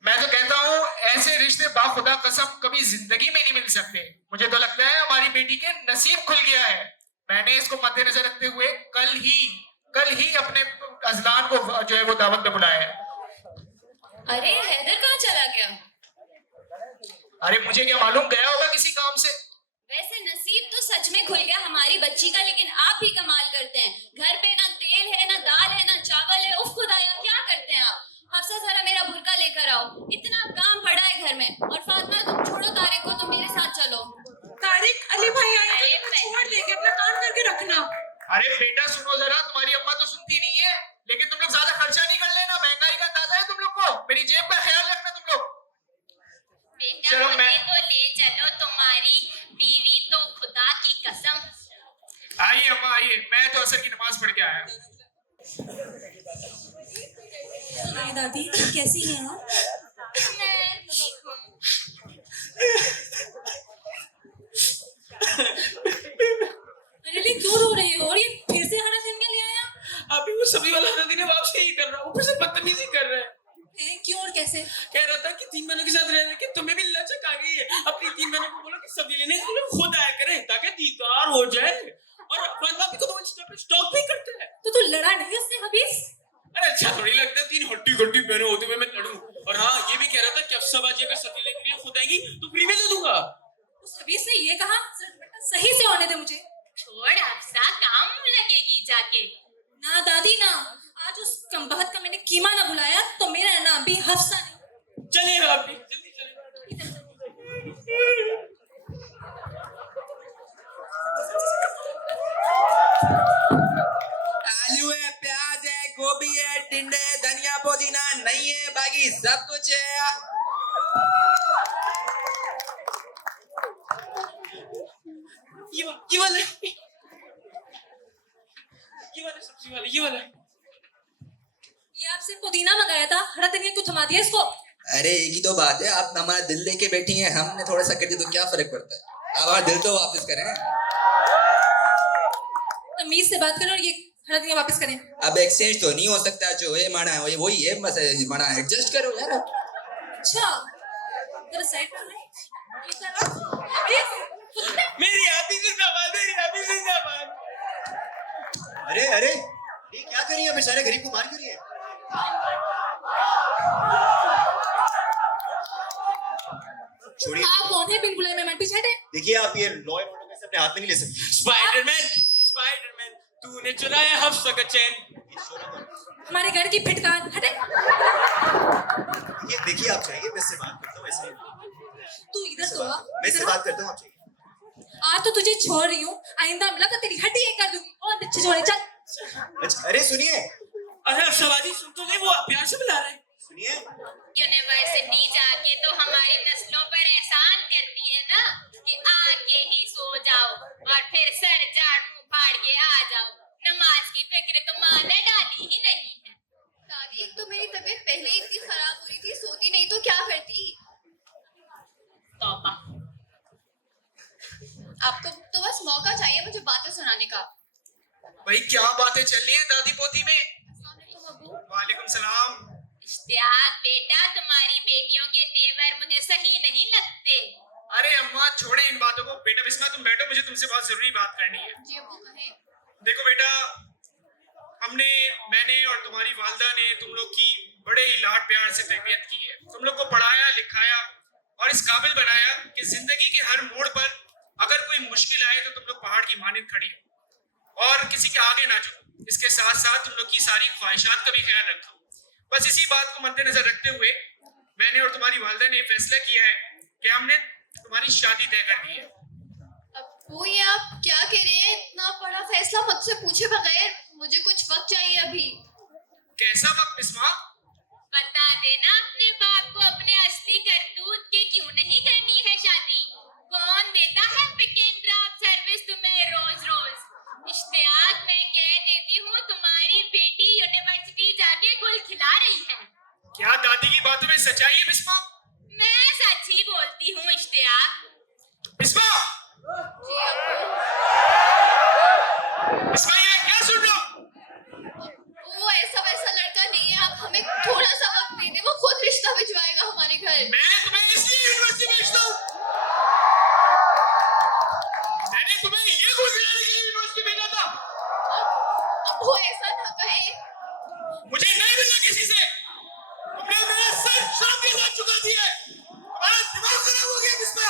मैं तो कहता हूँ ऐसे रिश्ते बाखुदा कसम कभी जिंदगी में नहीं मिल सकते। मुझे तो लगता है हमारी बेटी के नसीब खुल गया है। मैंने इसको मद्देनजर रखते हुए कल ही अपने अजलान को जो है वो दावत पे बुलाया है। अरे हैदर कहाँ चला गया? अरे मुझे क्या मालूम, गया होगा किसी काम से। वैसे नसीब तो सच में खुल गया हमारी बच्ची का, लेकिन आप ही कमाल करते हैं। घर पे ना तेल है, ना दाल है, ना चावल है। उफ खुदाया, क्या करते हैं आप? हफ्सा जरा मेरा बुरका लेकर आओ, इतना काम पड़ा है घर में। और फातिमा तुम छोड़ो तारिक को, तुम मेरे साथ चलो। तारिक अली भाई आए तो छोड़ देंगे, अपना काम करके रखना। अरे बेटा सुनो जरा, तुम्हारी अम्मा तो सुनती नहीं है, लेकिन तुम लोग ज्यादा खर्चा नहीं कर लेना, महंगाई का अंदाजा है तुम लोग को, मेरी जेब का ख्याल रखना तुम लोग। बेटा चलो मुझे मैं- तो ले चलो, तुम्हारी बीवी तो खुदा की कसम। आइए अम्मा आइए, मैं तो असर की नमाज पढ़ के आया। अरे दादी कैसी हैं आप? मैं ठीक हूँ। अरे ले क्यों रो रहे हो? और ये फिर से हरा धनिया ले आया? अभी वो सब्जी वाला हरा दिन वापस यही कर रहा हूँ, ऊपर से बदतमीजी कर रहा है। क्यों और कैसे? कह रहा था कि 3 महीनों के साथ रहने के तुम्हें भी लचक आ गई है। अपनी 3 महीनों को बोलो कि सब्जी लेने के लिए खुद आया करें ताकि दीदार हो जाए। और भाभी को तो इंस्टा पे स्टॉक भी करते हैं। तो तू लड़ा नहीं उससे हबीस? अरे अच्छा थोड़ी लगता है 3 हट्टी गट्टी बहनों होते हुए मैं लड़ूं। और हाँ ये भी कह रहा था कि अफसाबाजी अगर सब्जी लेने के लिए खुद आएंगी तो फ्री में दे दूंगा। उस हबीस ने ये कहा, सही से होने दे मुझे। छोड़ हफ्सा, काम लगेगी जाके। ना दादी ना, आज उस कमबख्त का मैंने कीमा ना बुलाया तो मेरा नाम भी हफ्सा नहीं। चलिए भाभी जल्दी चलिए। आलू है, प्याज है, गोभी है, टिंडे है, धनिया पुदीना नहीं है, बाकी सब कुछ है। ये वाला सब्जी वाला ये वाला। ये आपसे पुदीना मंगाया था, हरा धनिया क्यों थमा दिया इसको? अरे एक ही तो बात है, आप हमारा दिल लेके बैठी हैं, हमने थोड़ा सा कर दिया तो क्या फर्क पड़ता है। आप हमारा दिल तो वापस करें। तमीज से बात करो और ये हरा धनिया वापस करें। अब एक्सचेंज तो नहीं हो सकता, जो है माना है वही है, बस माना एडजस्ट करो यार। अच्छा जरा साइड पर ये करो। मेरी आप ही जिंदाबाद, मेरी आप ही जिंदाबाद। अरे अरे ये क्या करी है, बेचारे गरीब को मार क्यों रही है? छोड़िए, आप कौन है बिन बुलाए मेहमान? पीछे हटे। देखिए आप ये लॉ एंड ऑर्डर में से अपने हाथ में नहीं ले सकते। स्पाइडरमैन तूने चुराया हफ्सा का चैन। हमारे घर की फिटकार हटे। ये देखिए आप चाहिए, मैं इससे बात करता हूँ ऐसे ही। तू इधर तो आ। मैं इससे बात करता हूँ, आप चाहिए। आज तो तुझे छोड़ रही हूँ, आइंदा मिला तो तेरी हड्डी एक कर दूंगी। और अच्छे छोड़े चल। अच्छा अरे सुनिए अरे अफसाबाजी सुन तो नहीं, वो प्यार से बुला रहे हैं। सुनिए, यूनिवर्सिटी जाके तो हमारी नस्लों पर एहसान करती है ना कि आके ही सो जाओ और फिर सर झाड़ मुंह फाड़ के आ जाओ। नमाज की फिक्र तो माँ ने डाली ही नहीं है। दादी एक तो मेरी तबीयत पहले ही इतनी खराब हो रही थी, सोती नहीं तो क्या करती। तौबा। आपको तो बस मौका चाहिए मुझे बातें सुनाने का। भाई क्या बातें चल रही है दादी पोती में? अस्सलामुअलैकुम अब्बू। वालेकुम सलाम। इश्तियाक बेटा, तुम्हारी बेटियों के तेवर मुझे सही नहीं लगते। अरे अम्मा छोड़े इन बातों को। बेटा बिस्मा तुम बैठो, मुझे तुमसे बहुत जरूरी बात करनी है। जी अब्बू कहें। देखो बेटा, मैंने और तुम्हारी वालिदा ने तुम लोग की बड़े ही लाड प्यार से तरबियत की है, तुम लोग को पढ़ाया लिखाया और इस काबिल बनाया कि जिंदगी के हर मोड़ पर अगर कोई मुश्किल आए तो तुम लोग पहाड़ की मानिंद खड़ी हो और किसी के आगे ना झुको। इसके साथ साथ तुम लोग की सारी ख्वाहिशात का भी ख्याल रखो। बस इसी बात को मद्देनजर रखते हुए मैंने और तुम्हारी वालिदा ने फैसला किया है कि हमने तुम्हारी शादी तय कर दी है। अब्बू ये आप क्या कह रहे हैं? इतना बड़ा फैसला मुझसे पूछे बगैर? मुझे कुछ वक्त चाहिए अभी। कैसा वक्त बिस्मा? बता देना अपने बाप को अपने असली करतूत के क्यों नहीं करनी है शादी। कौन देता है पिक एंड ड्रॉप सर्विस तुम्हें रोज रोज। इश्तियाक मैं कह देती हूँ तुम्हारी बेटी यूनिवर्सिटी जाके गुल खिला रही है। क्या दादी की बातों में सच्चाई है बिस्मा? मैं सच ही बोलती हूँ इश्तियाक। बिस्मा! जी अब्बू। बिस्मा ये क्या सुन रहा हूँ? वो ऐसा वैसा लड़का नहीं है, आप हमें थोड़ा सा वक्त दे दे, वो खुद रिश्ता भिजवाएगा हमारे घर। मैं तुम्हें इसलिए यूनिवर्सिटी भेजता हूँ। मैंने तुम्हें ये गुल खिलाने के लिए यूनिवर्सिटी भेजा था। वो ऐसा ना कहे। मुझे नहीं मिलना किसी से। तुमने मेरा सर शाम के साथ चुका दिया है। तुम्हारा दिमाग खराब हो गया बिस्मा।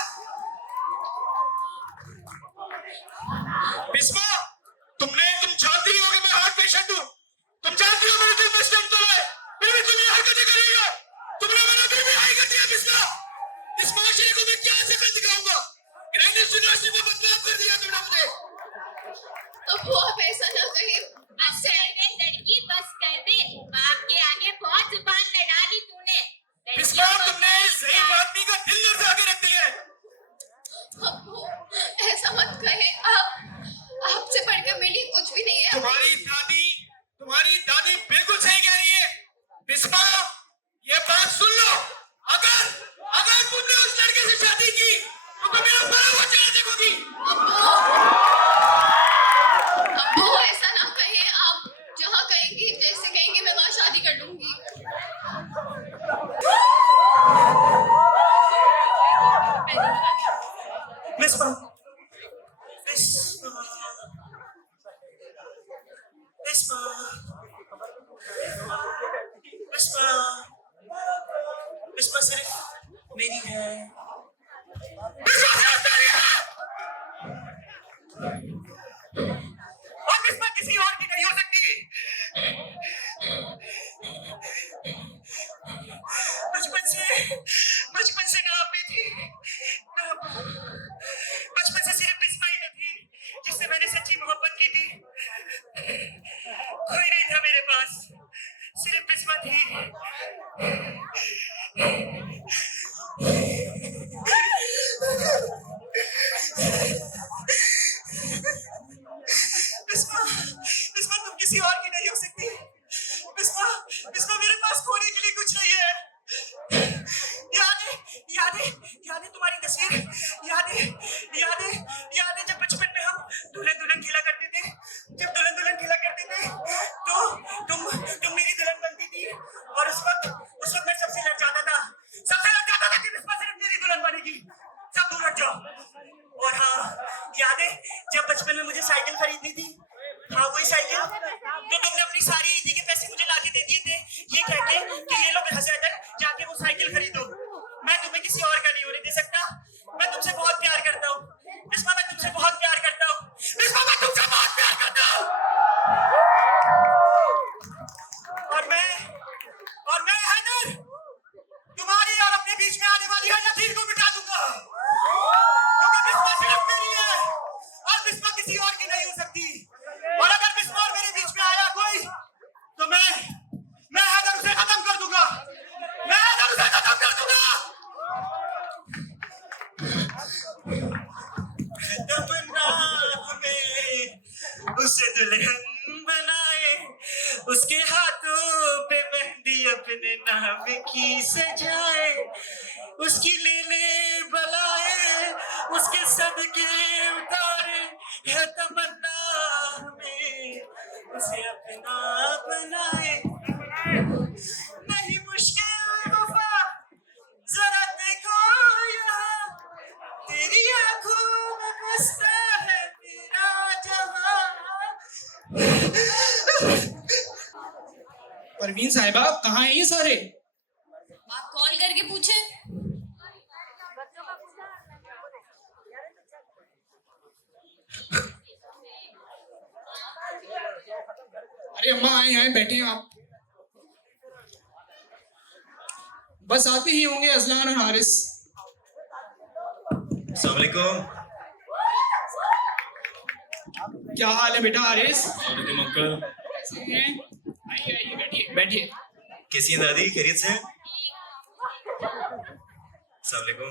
बिस्मा, तुम जानती हो कि मैं हार्ट पेशेंट हूँ। तुम जानती हो मेरे दिल में स्टेंट चला है, फिर भी तुम ये हरकतें कर रही हो। तुमने मेरा दिल में हाई कर दिया बिस्मा। इस माशरे को मैं क्या शक्ल दिखाऊंगा? ग्रेजुएट यूनिवर्सिटी में बदनाम कर दिया तुमने मुझे। अब वो आप ऐसा बिस्मा बिस्मा बिस्मा सिर्फ मेरी है। और बिस्मा किसी और की नहीं हो सकती। बचपन से नाम में थी, बचपन से सिर्फ बिस्मा ही थी जिससे मैंने सच्ची मोहब्बत की थी। कोई नहीं था मेरे पास, सिर्फ बिस्मा थी। बिस्मा बिस्मा तुम किसी और की नहीं हो सकती। बिस्मा बिस्मा मेरे पास खोने के लिए कुछ नहीं है। यादें तुम्हारी तस्वीर, यादें जब बचपन में हम दुल्हन खेला करते थे। जब दुल्हन खेला करते थे तो तुम मेरी दुल्हन बनती थी और उस वक्त मैं सबसे लड़ जाता था कि बिस्मा सिर्फ मेरी दुल्हन बनेगी। सब दूर हट जाओ। और हाँ, यादें जब बचपन में मुझे साइकिल खरीदनी थी, हाँ वही साइकिल तो तुमने अपनी सारी ईदी के पैसे मुझे लाके दे दिए थे, ये कहते कि ये लो हसैदर जाके वो साइकिल खरीदो। मैं तुम्हें किसी और का नहीं होने दे सकता। मैं तुमसे बहुत प्यार करता हूँ बिस्मा, मैं तुमसे बहुत प्यार करता हूँ बिस्मा, मैं तुमसे बहुत प्यार करता हूँ। और मैं हैदर तुम्हारी और अपने बीच में आने वाली हर नज़ीर को मिटा दूंगा, क्योंकि बिस्मा सिर्फ मेरी है और बिस्मा किसी और की नहीं हो सकती। और अगर बिस्मा और मेरे बीच में आया कोई तो मैं हैदर उसे खत्म कर दूंगा। तमन्ना हमें उसे दुल्हन बनाए, उसके हाथों पे मेहंदी अपने नाम की सजाए, उसकी लीले बलाए उसके सदके उतारे। है तमन्ना हमें उसे अपना बनाए। नहीं मुश्किल वफा जरा देखो यहाँ, तेरी आंखों में बसता है मेरा जहां। परवीन साहिबा कहाँ हैं ये सारे? आप कॉल करके पूछे। अरे अम्मा आए बैठे हैं आप। बस आते ही होंगे अजलान और हारिस। अस्सलाम वालेकुम। क्या हाल है बेटा हारिस? अंकल। कैसे हैं? आइए बैठिए। कैसी हैं दादी, खैरियत से? अस्सलाम वालेकुम।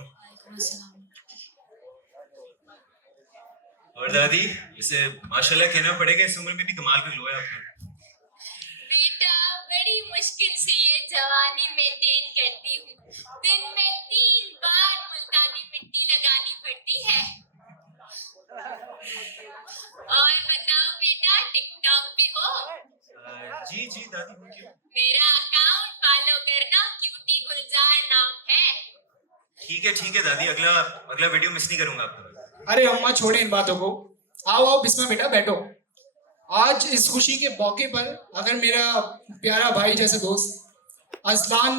और दादी, इसे माशाल्लाह कहना पड़ेगा, इस उम्र में भी कमाल कर लो है आपने। बेटा बड़ी मुश्किल से ये जवानी मेंटेन करती हूँ। दिन में 3 बार मुल्तानी मिट्टी लगानी पड़ती है। और बताओ बेटा, टिकटॉक पे हो? जी दादी, क्यों? मेरा अकाउंट फॉलो करना, क्यूटी गुलजार नाम है। ठीक है दादी, अगला वीडियो मिस नहीं करूंगा आपको। अरे अम्मा छोड़े इन बातों को। आओ बिस्मा बेटा बैठो। आज इस खुशी के मौके पर अगर मेरा प्यारा भाई जैसे दोस्त अजलान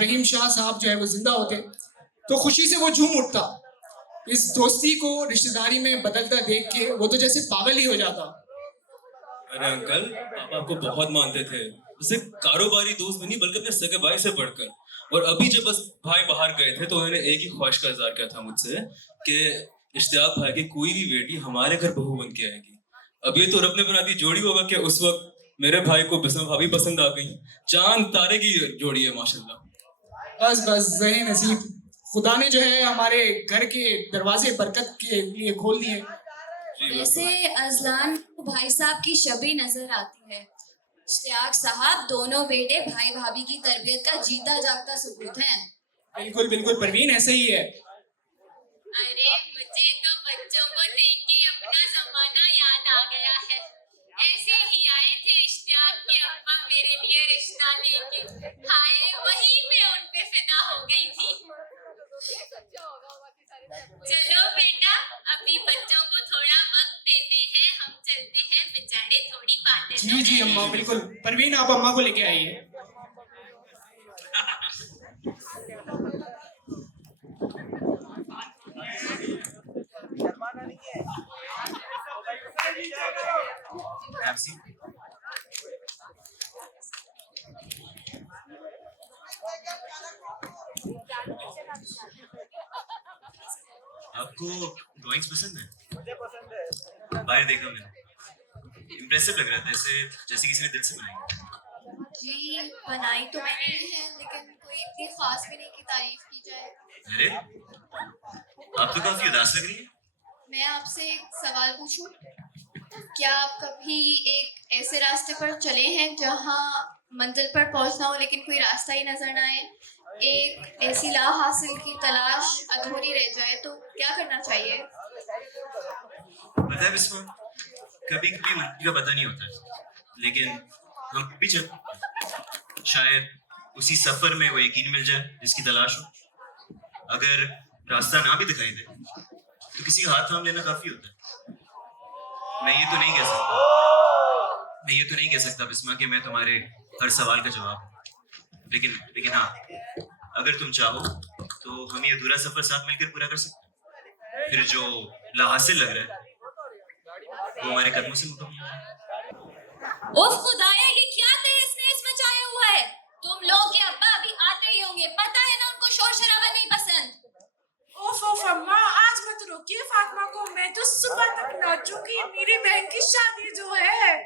रहीम शाह साहब जो है वो जिंदा होते तो खुशी से वो झूम उठता। इस दोस्ती को रिश्तेदारी में बदलता देख के वो तो जैसे पागल ही हो जाता। अरे अंकल, आप आपको बहुत मानते थे, उसे कारोबारी दोस्त बनी बल्कि अपने सगे भाई से बढ़कर। और अभी जब बस भाई बाहर गए थे तो उन्होंने एक ही ख्वाहिश का इज़हार किया था मुझसे कि इश्तियाक भाई की कोई भी बेटी हमारे घर बहू बन के आएगी। अब ये तो रब ने बना दी जोड़ी होगा कि उस वक्त मेरे भाई को बिस्मा भाभी पसंद आ गई। चांद तारे की जोड़ी है माशाल्लाह। बस ज़हे नसीब, खुदा ने जो है हमारे घर के दरवाजे बरकत के लिए खोल दिए। वैसे अजलान भाई साहब की शबी नजर आती है। इश्तियाक साहब दोनों बेटे भाई भाभी की तरबियत का जीता जागता सबूत हैं। बिल्कुल परवीन, ऐसे ही है। अरे मुझे तो बच्चों को देख के अपना जमाना याद आ गया है। ऐसे ही आए थे इश्तियाक के अब्बा मेरे लिए रिश्ता लेके। हाय, वहीं पे उन पे फिदा हो गई थी। चलो बेटा, अभी बच्चों को थोड़ा वक्त देते हैं, हम चलते हैं, बेचारे थोड़ी बातें सुनो जी अम्मा बिल्कुल। परवीन आप अम्मा को लेके आइए। Have आपको ड्राइंग्स पसंद है? मुझे पसंद है। बाहर देखा मैंने, इम्प्रेसिव लग रहा था, ऐसे जैसे किसी ने दिल से बनाई। जी बनाई तो मैंने है, लेकिन कोई इतनी खास भी नहीं कि तारीफ की जाए। अरे आप तो काफी उदास लग रही है। मैं आपसे एक सवाल पूछूं? क्या आप कभी एक ऐसे रास्ते पर चले हैं जहां मंजिल पर पहुंचना हो लेकिन कोई रास्ता ही नजर ना आए? एक ऐसी ला हासिल की तलाश अधूरी रह जाए तो क्या करना चाहिए? पता है बिस्मा, कभी कभी मंजिल का पता नहीं होता, लेकिन हम भी चल शायद उसी सफर में वो यकीन मिल जाए जिसकी तलाश हो। अगर रास्ता ना भी दिखाई दे तो किसी का हाथ थाम लेना काफी होता है। मैं ये तो नहीं कह सकता बिस्मा कि मैं तुम्हारे हर सवाल का जवाब हूं। लेकिन हाँ, अगर तुम चाहो तो हम ये अधूरा सफर साथ मिलकर पूरा कर सकते हैं। फिर जो लाहासिल लग रहा है वो हमारे कदमों से मुकम्मल है। उफ खुदाया, ये क्या तेज नेस मचाया हुआ है? तुम लोग के अब्बा अभी आते ही होंगे, पता है ना उनको शोर शराबा नहीं पसंद। ओफ अम्मा, आज मत रोकिए फातिमा को, मैं तो सुबह तक नाचूंगी। मेरी बहन की शादी जो है।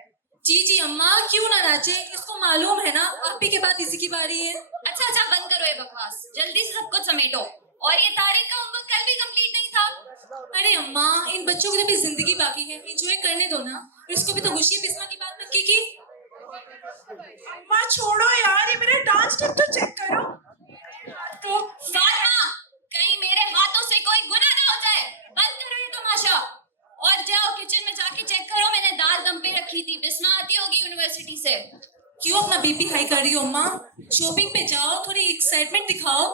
जी अम्मा, क्यों ना नाचे, इसको मालूम है ना आप ही के बाद इसी की बारी है। अच्छा बंद करो ये बकवास, जल्दी से सब कुछ समेटो। और ये तारिक का होमवर्क कल भी कंप्लीट नहीं था। अरे अम्मा, इन बच्चों की तो भी जिंदगी बाकी है, एंजॉय करने दो ना। इसको भी तो खुशी बिस्मा की बात नक्की की। अम्मा छोड़ो यार, ये मेरा डांस स्टेप तो चेक करो। तो फातिमा, कहीं मेरे हाथों से कोई गुनाह ना हो जाए। बंद करो ये तमाशा और जाओ किचन में जाके चेक करो, मैंने दाल दम पे रखी थी। बिस्मा आती होगी यूनिवर्सिटी से। क्यों अपना बीपी हाई कर रही हो अम्मा? शॉपिंग पे जाओ, थोड़ी एक्साइटमेंट दिखाओ।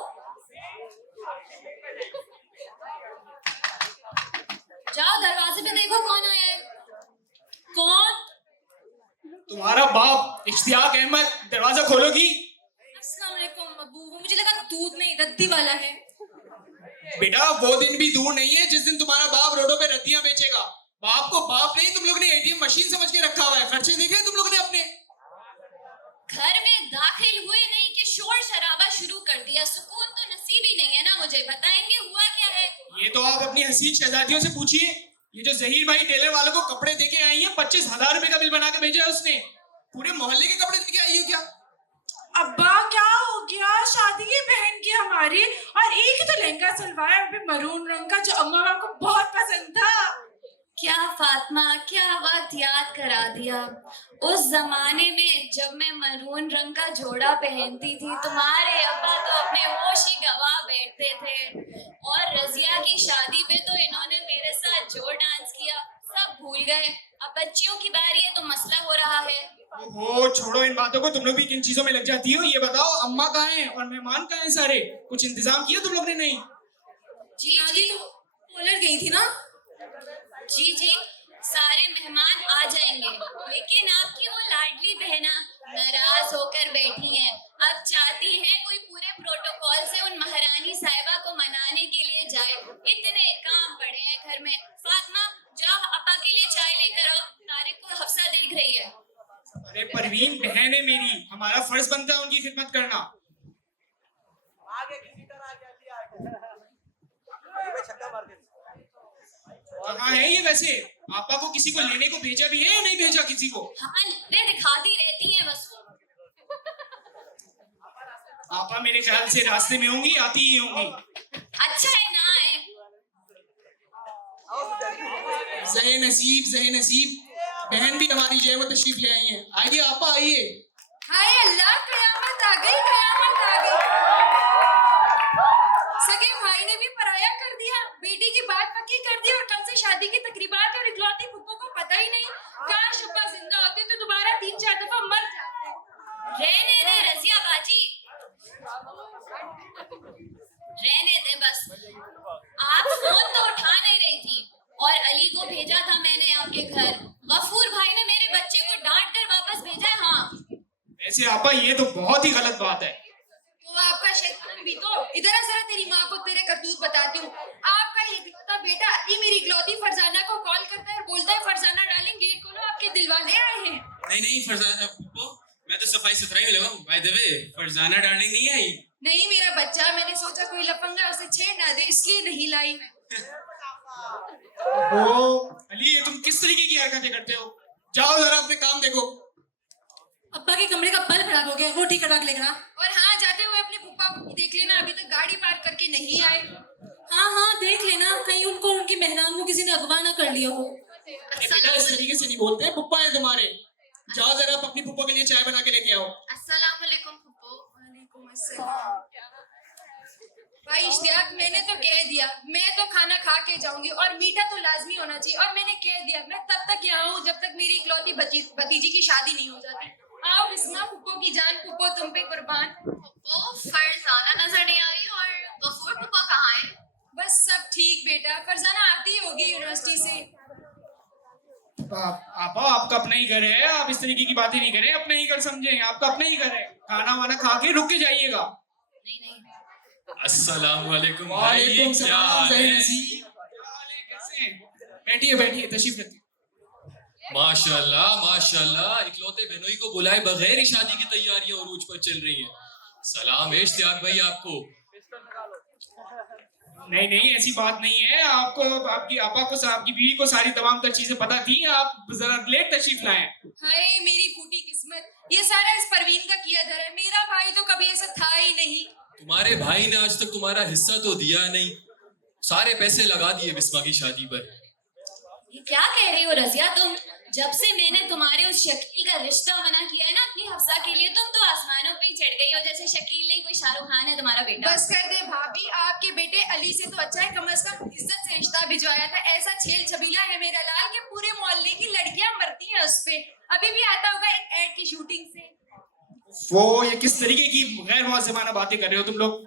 जाओ दरवाजे पे देखो कौन आया है। कौन? तुम्हारा बाप इश्तियाक अहमद, दरवाजा खोलोगी? अस्सलाम वालेकुम अब्बू, वो मुझे लगा दूध नहीं रद्दी वाला है। बेटा वो दिन भी दूर नहीं है जिस दिन तुम्हारा बाप रोडों पे रद्दियां बेचेगा। बाप को बाप नहीं, तुम लोग ने एटीएम मशीन समझ के रखा हुआ है। खर्चे देखे तुम लोग ने अपने? घर में दाखिल हुए नहीं कि शोर शराबा शुरू कर दिया। सुकून तो नसीब ही नहीं है ना मुझे। बताएंगे हुआ क्या है? ये तो आप अपनी हसीन शहजादियों से पूछिए। ये जो जहीर भाई टेलर वालों को कपड़े देके आई है, 25,000 रुपए का बिल बना के भेजा है उसने। पूरे मोहल्ले के कपड़े देके आई हो क्या? अब्बा क्या हो गया? शादी है बहन की हमारी, और एक ही तो लहंगा सलवार भी मरून रंग का जो अम्मा बाप को बहुत पसंद था। क्या फातिमा, क्या वक्त याद करा दिया। उस जमाने में जब मैं मरून रंग का जोड़ा पहनती थी, तुम्हारे अब्बा तो अपने होश ही गवा बैठते थे। और रजिया की शादी पे तो इन्होंने मेरे साथ जो डांस किया सब भूल गए। अब बच्चियों की बारी है तो मसला हो रहा है। ओहो छोड़ो इन बातों को, तुम लोग भी किन चीजों में लग जाती हो। ये बताओ अम्मा कहाँ हैं और मेहमान कहाँ हैं सारे? कुछ इंतजाम किया तुम लोग ने? नहीं जी तो पोलर गई थी ना? जी सारे मेहमान आ जाएंगे, लेकिन आपकी वो लाडली बहना नाराज होकर बैठी हैं। अब चाहती हैं कोई पूरे प्रोटोकॉल से उन महारानी साहिबा को मनाने के लिए जाए। इतने काम पड़े हैं घर में। फातिमा जाओ अब्बा के लिए चाय लेकर आओ, तारिक को हफ्सा देख रही है। अरे परवीन बहन है मेरी, हमारा फर्ज बनता है उनकी खिदमत करना। कहाँ है ये वैसे? आपा को किसी को लेने को भेजा भी है या नहीं भेजा किसी को? हाँ रे दिखाती रहती हैं बस वो। आपा मेरे ख्याल से रास्ते में होंगी, आती ही होंगी। अच्छा है ना है। जहे नसीब बहन भी हमारी जय में तशरीफ ले आई है। आइए आपा आइए। हाय अल्लाह, कयामत आ गई, कयामत आ गई। सगे भाई ने भी पराया कर दिया, बेटी की बात पक्की कर दी, और कल से शादी की तकरीबात और इकलौती फुप्पो को पता ही नहीं। काश अब्बा जिंदा होते तो दोबारा 3-4 दफा मर जाते। रहने दे रजिया बाजी, रहने दे बस। आप फोन तो उठा नहीं रही थी और अली को भेजा था मैंने आपके घर। गफूर भाई ने मेरे बच्चे को डांट कर वापस वैसे आपा ये तो बहुत ही गलत बात है। तो आपका शैतान भी तो। इधर आ जरा, तेरी माँ को तेरे करतूत बताती हूँ। आपका ये इकलौता बेटा अली मेरी इकलौती फरजाना को कॉल करता है और बोलता है फरजाना डार्लिंग गेट खोलो, आपके दिलवाले आए हैं। नहीं फरजाना पप्पो, मैं तो सफाई सुथराई में लगा हूँ। By the way, Farzana darling नहीं आई। नहीं मेरा बच्चा, मैंने सोचा कोई लफंगा उसे छेड़ ना दे, इसलिए नहीं लाई। ओ अली, ये तुम किस तरीके की हरकतें करते हो? जाओ जरा अपने काम देखो। अब्बा के कमरे का बल्ब खराब हो गया, वो ठीक करा के लेना। और हाँ, जाते हुए अपने पुप्पा को भी देख लेना, अभी तक गाड़ी पार्क करके नहीं आए। हाँ देख लेना, कहीं उनको उनकी मेहरान को किसी ने अगवा ना कर लिया हो। अरे बेटा, इस तरीके से नहीं बोलते हैं, पुप्पा है तुम्हारे। जाओ जरा अपनी पुप्पा के लिए चाय बना के लेके आओ। अस्सलाम वालेकुम फुप्पो। वालेकुम अस्सलाम। भाई इश्तियाक, मैंने तो कह दिया मैं तो खाना खा के जाऊंगी और मीठा तो लाजमी होना चाहिए, और मैंने कह दिया मैं तब तक यहाँ हूँ जब तक मेरी इकलौती भतीजी की शादी नहीं हो जाती। आओ बिस्मा, पुप्पो की जान, पुप्पो तुम पे कुर्बान। फुप्पो, फरजाना नजर नहीं आ रही और गफूर फुप्पा कहाँ है? बस सब ठीक बेटा, फरजाना आती होगी यूनिवर्सिटी से। आपा, आपका अपना ही घर है, आप इस तरीके की बातें नहीं करें। अपना ही घर समझें, आपका अपना ही घर है। खाना वाना खा के रुक के जाइएगा। नहीं अस्सलाम वालेकुम भाई, वालेकुम क्या सलाम हाल ज़हीर है? नसीब। क्या हाल है, कैसे हैं? बैठिए तशरीफ रखिए। माशाल्लाह, इकलौते बहनोई को बुलाए बगैर ही शादी की तैयारियां उरूज पर चल रही हैं। सलाम है इश्तियाक भाई आपको। नहीं, ऐसी बात नहीं है। आपको, आपकी आपा को, आपकी बीवी को सारी तमाम तर चीजें पता थी। आप जरा लेट तशरीफ लाए। हाय मेरी फूटी किस्मत, ये सारा इस परवीन का किया धरा है। मेरा भाई तो कभी ऐसा था ही नहीं। तुम्हारे भाई ने आज तक तुम्हारा हिस्सा तो दिया नहीं, सारे पैसे लगा दिए बिस्मा की शादी पर। ये क्या कह रही हो रजिया तुम? जब से मैंने तुम्हारे उस शकील का रिश्ता मना किया है ना अपनी हफ्सा के लिए, तुम तो आसमानों पे ही चढ़ गई हो जैसे शकील नहीं कोई शाहरुख खान है तुम्हारा बेटा। बस कर दे भाभी, आपके बेटे अली से तो अच्छा है कम से कम इज्जत से रिश्ता भिजवाया था। ऐसा छेल छबीला है मेरा लाल कि पूरे मोहल्ले की लड़कियां मरती हैं उस पे। अभी भी आता होगा एक एड की शूटिंग से। वो ये किस तरीके की गैर मुअज़्ज़माना बातें कर रहे हो तुम लोग?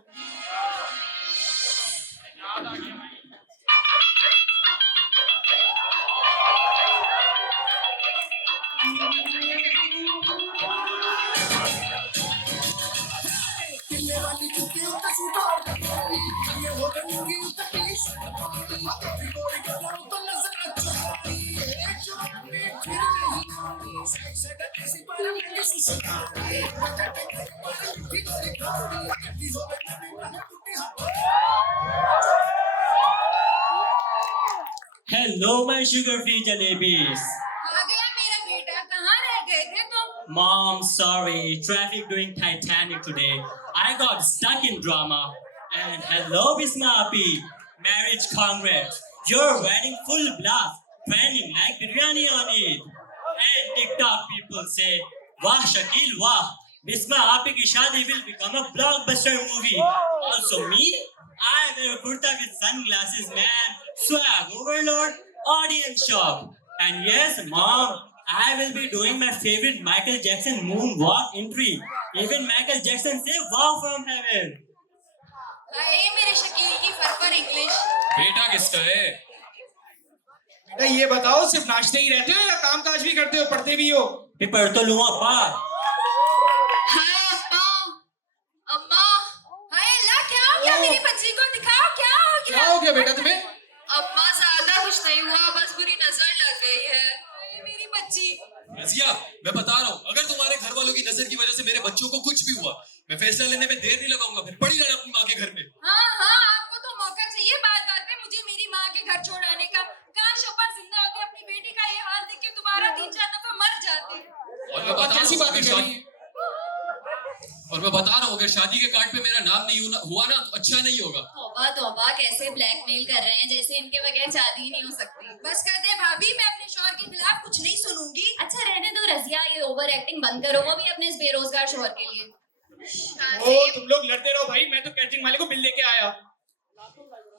Hello, my sugar-free jalebis. आ गया मेरा बेटा, कहाँ रह गए थे तुम? Mom, sorry, traffic doing Titanic today. I got stuck in drama. And hello, Bisma Api. Marriage congrats. Your wedding full blast, trending like biryani on it. And TikTok people say, Wah Shakil, wah. Bisma Api ki shadi will become a blockbuster movie. Also me, I wear kurta with sunglasses, man. Swag overload, audience shock. And yes, Mom, I will be doing my favorite Michael Jackson moonwalk entry. Even Michael Jackson say wow from heaven. हाय मेरे शकील की फरफर English. बेटा किसका है? बेटा ये बताओ, सिर्फ नाचते ही रहते हो या काम काज भी करते हो, पढ़ते भी हो? पेपर तो लूंगा पा। हाय अम्मा, अम्मा, हाय अल्लाह, क्या हो गया? मेरी बच्ची को दिखाओ, क्या हो गया? क्या हो गया बेटा तुम्हें? अम्मा ज्यादा कुछ नहीं हुआ, बस बुरी नजर लग गई है। हाय मेरी बच्ची। रजिया, मैं बता रहा हूँ, अगर तुम्हारे घर वालों की नजर की वजह से मेरे बच्चों को कुछ भी हुआ, मैं फैसला लेने में देर नहीं लगाऊंगा। फिर पड़ी रहना अपनी माँ के घर में। हाँ, आपको तो मौका चाहिए बात बात पे मुझे मेरी माँ के घर छोड़ आने का। काश अब्बा जिंदा होते, अपनी बेटी का ये हाल देख के दोबारा 3-4 दफा मर जाते। और मैं बता कैसी रहा बातें हूँ, कर रही है? अगर शादी के कार्ड पे मेरा नाम नहीं हुआ ना तो अच्छा नहीं होगा। तौबा तौबा, कैसे ब्लैकमेल कर रहे हैं जैसे इनके बगैर शादी ही नहीं हो सकती। बस कर दे भाभी, मैं अपने शौहर के खिलाफ कुछ नहीं सुनूंगी। अच्छा रहने दो रजिया, ये ओवर एक्टिंग बंद करो, वो भी अपने इस बेरोजगार शोहर के लिए। ओ तुम लोग लड़ते रहो भाई, मैं तो कैटरिंग वाले को बिल लेके आया।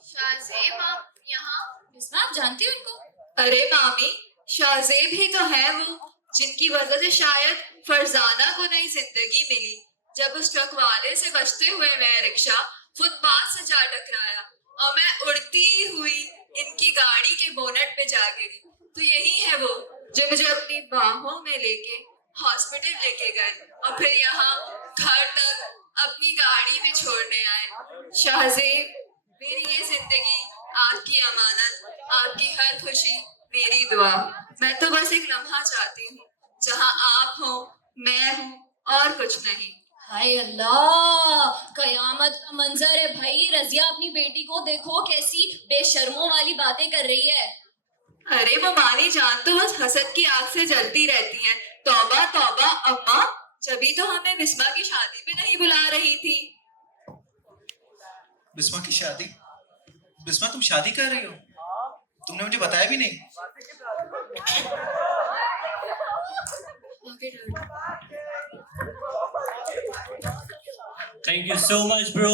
शाहजेब आप यहाँ? बिस्मा, आप जानती हो इनको? अरे मामी, शाहजेब ही तो है वो जिनकी वजह से शायद फरजाना को नई जिंदगी मिली। जब उस ट्रक वाले से बचते हुए मैं रिक्शा फुटपाथ से जा टकराया और मैं उड़ती हुई इनकी गाड़ी के बोनट पे जा गिरी। तो यही है वो जो मुझे अपनी बाहों में लेके हॉस्पिटल लेके गए और फिर यहाँ घर तक अपनी गाड़ी में छोड़ने आए। शाहजेब, मेरी ये जिंदगी आपकी अमानत, आपकी हर खुशी मेरी दुआ। मैं तो बस एक लम्हा चाहती हूँ जहाँ आप हो, मैं हूँ और कुछ नहीं। हाय अल्लाह, कयामत का मंजर है भाई। रजिया अपनी बेटी को देखो कैसी बेशर्मों वाली बातें कर रही है। अरे वो मारी जान तो बस हसद की आग से जलती रहती है। तौबा तौबा अम्मा, जभी तो हमें बिस्मा की शादी पे नहीं बुला रही थी। बिस्मा की शादी? बिस्मा तुम शादी कर रही हो? तुमने मुझे बताया भी नहीं। Thank you so much, bro.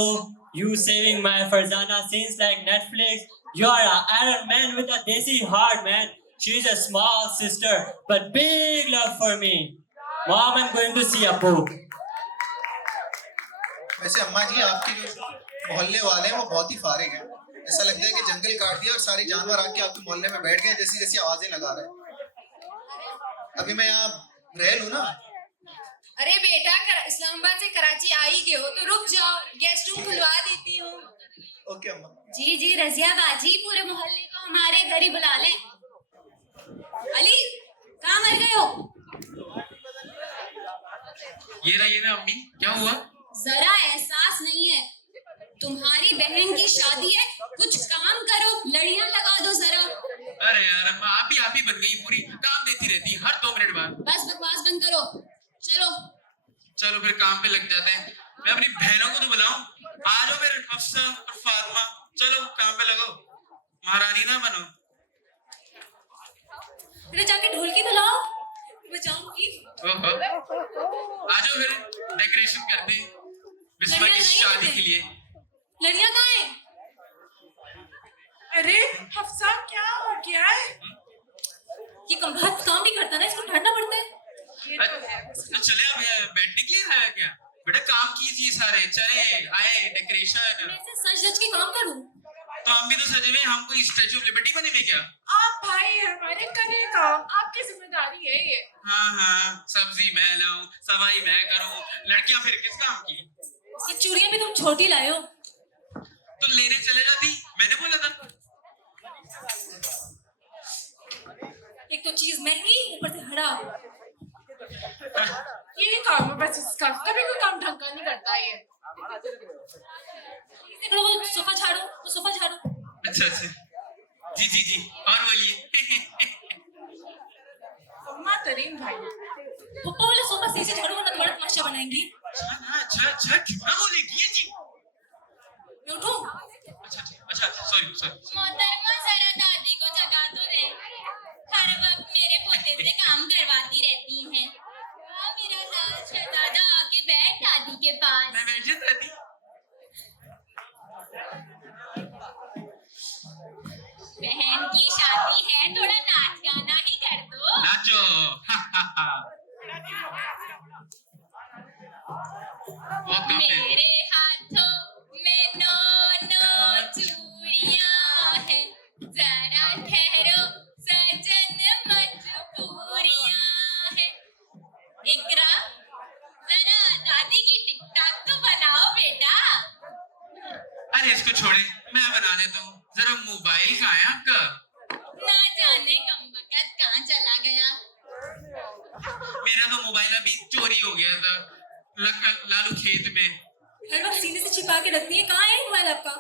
You saving my Farzana scenes like Netflix. You are an Iron Man with a desi heart, man. She's a small sister, but big love for me. Mom, I'm going to see Apu. वैसे अम्मा जी, आपके जो मोहल्ले वाले हैं वो बहुत ही फारिग हैं। ऐसा लगता है कि जंगल काट दिया और सारे जानवर आके आपके मोहल्ले में बैठ गए, जैसी जैसी आवाजें लगा रहे हैं। अभी मैं यहाँ रह लूँ ना। अरे बेटा, इस्लामाबाद से कराची आई गए हो तो रुक जाओ, गेस्ट रूम खुलवा देती हूँ। ओके अम्मा। जी जी रजिया बाजी, पूरे मोहल्ले को हमारे घर ही बुला लें। अली, कहाँ मर गए हो? ये ना अम्मी, क्या हुआ? जरा एहसास नहीं है? तुम्हारी बहन की शादी है, कुछ काम करो, लड़ियां लगा दो जरा। अरे यार अम्मा, आप ही बन गई पूरी, काम देती रहती हर 2 मिनट बाद। बस बकवास बंद करो, चलो। चलो फिर काम पे लग जाते हैं। मैं अपनी बहनों को तो बुलाऊं। आ जाओ मेरे हफ्सा और फातिमा, चलो काम पे लगो, महारानी ना बनो। अरे जाके ढोलकी तो लाओ, बजाऊंगी। ओहो, आ जाओ फिर डेकोरेशन करते हैं बिस्मा की शादी के लिए। लड़ियां कहाँ हैं? अरे हफ्सा, क्या हो गया है? ये कमबख्त काम नहीं करता ना, इसको ढूंढना पड़ता है। तो चले अब बैठने के लिए आया क्या? बेटा काम कीजिए सारे, चले आए डेकोरेशन। मैं ऐसे सज धज के काम करूं? तो हम भी तो सजे हुए, हम कोई स्टैचू ऑफ लिबर्टी बने हुए क्या? आप भाई हमारे करे काम, आपकी जिम्मेदारी है ये। हाँ, सब्जी मैं लाऊं, सफाई मैं करूं, लड़कियां फिर किस काम की? ये चूड़ियां भी तुम छोटी लाए हो। तो लेने चले जाती, मैंने बोला था। एक तो चीज महंगी, ऊपर से हरा। यही काम है बस इसका, कभी कोई काम ढंग का नहीं करता ये। सोफा झाड़ो, वो सोफा झाड़ो। अच्छा, जी, और बोलिए। अम्मा तरीन भाई, पप्पा वाला सोफा सही से झाड़ो वरना तुम्हारा तमाशा बनाएंगी। अच्छा, कितना बोलेगी ये जी? मैं उठूं? अच्छा, सॉरी। मोहतरमा, जरा दादी को जगा तो दे। हर वक्त मेरे पोते से काम करवाती रहती हैं। मेरा लाल शहजादा आके बैठ दादी के पास। मैं बैठ जा दादी। बहन की शादी है, थोड़ा नाच गाना ही कर दो। नाचो। मेरे हाथों में 9 चूड़ियां हैं, जरा ठहरो सजन मजबूरियां हैं। इकरा, जरा दादी की टिकटॉक तो बनाओ बेटा। अरे इसको छोड़े, मैं बना देता हूँ। जरा मोबाइल कहाँ है आपका? ना जाने कमबख्त कहाँ चला गया। मेरा तो मोबाइल अभी चोरी हो गया था, लालू खेत में। हर वक्त सीने से छिपा के रखती है, कहाँ है मोबाइल आपका?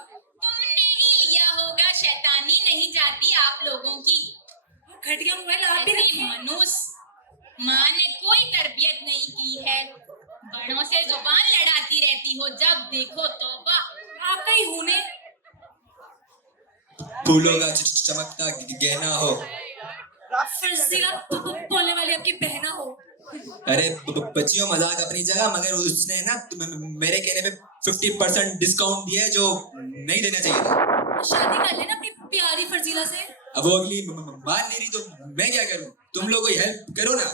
तुमने ही लिया होगा, शैतानी नहीं जाती आप लोगों की। घटिया मोबाइल आप भी रखी है। मनुष्य, माँ ने कोई तरबियत नहीं की है, बड़ों से जुबान लड़ाती रहती हो, जब देखो तौबा। आपका ही होने। फूलों का चमकता गहना हो। फर्जीला बोलने वाली आपकी बहना हो। अरे बच्चियों, मजाक अपनी जगह, मगर उसने ना मेरे कहने पे 50% डिस्काउंट दिया है, जो नहीं देना चाहिए था। शादी कर लेना अपनी प्यारी फर्जीला से। अब वो अगली मान नहीं रही तो मैं क्या करूं? तुम लोग कोई हेल्प करो ना।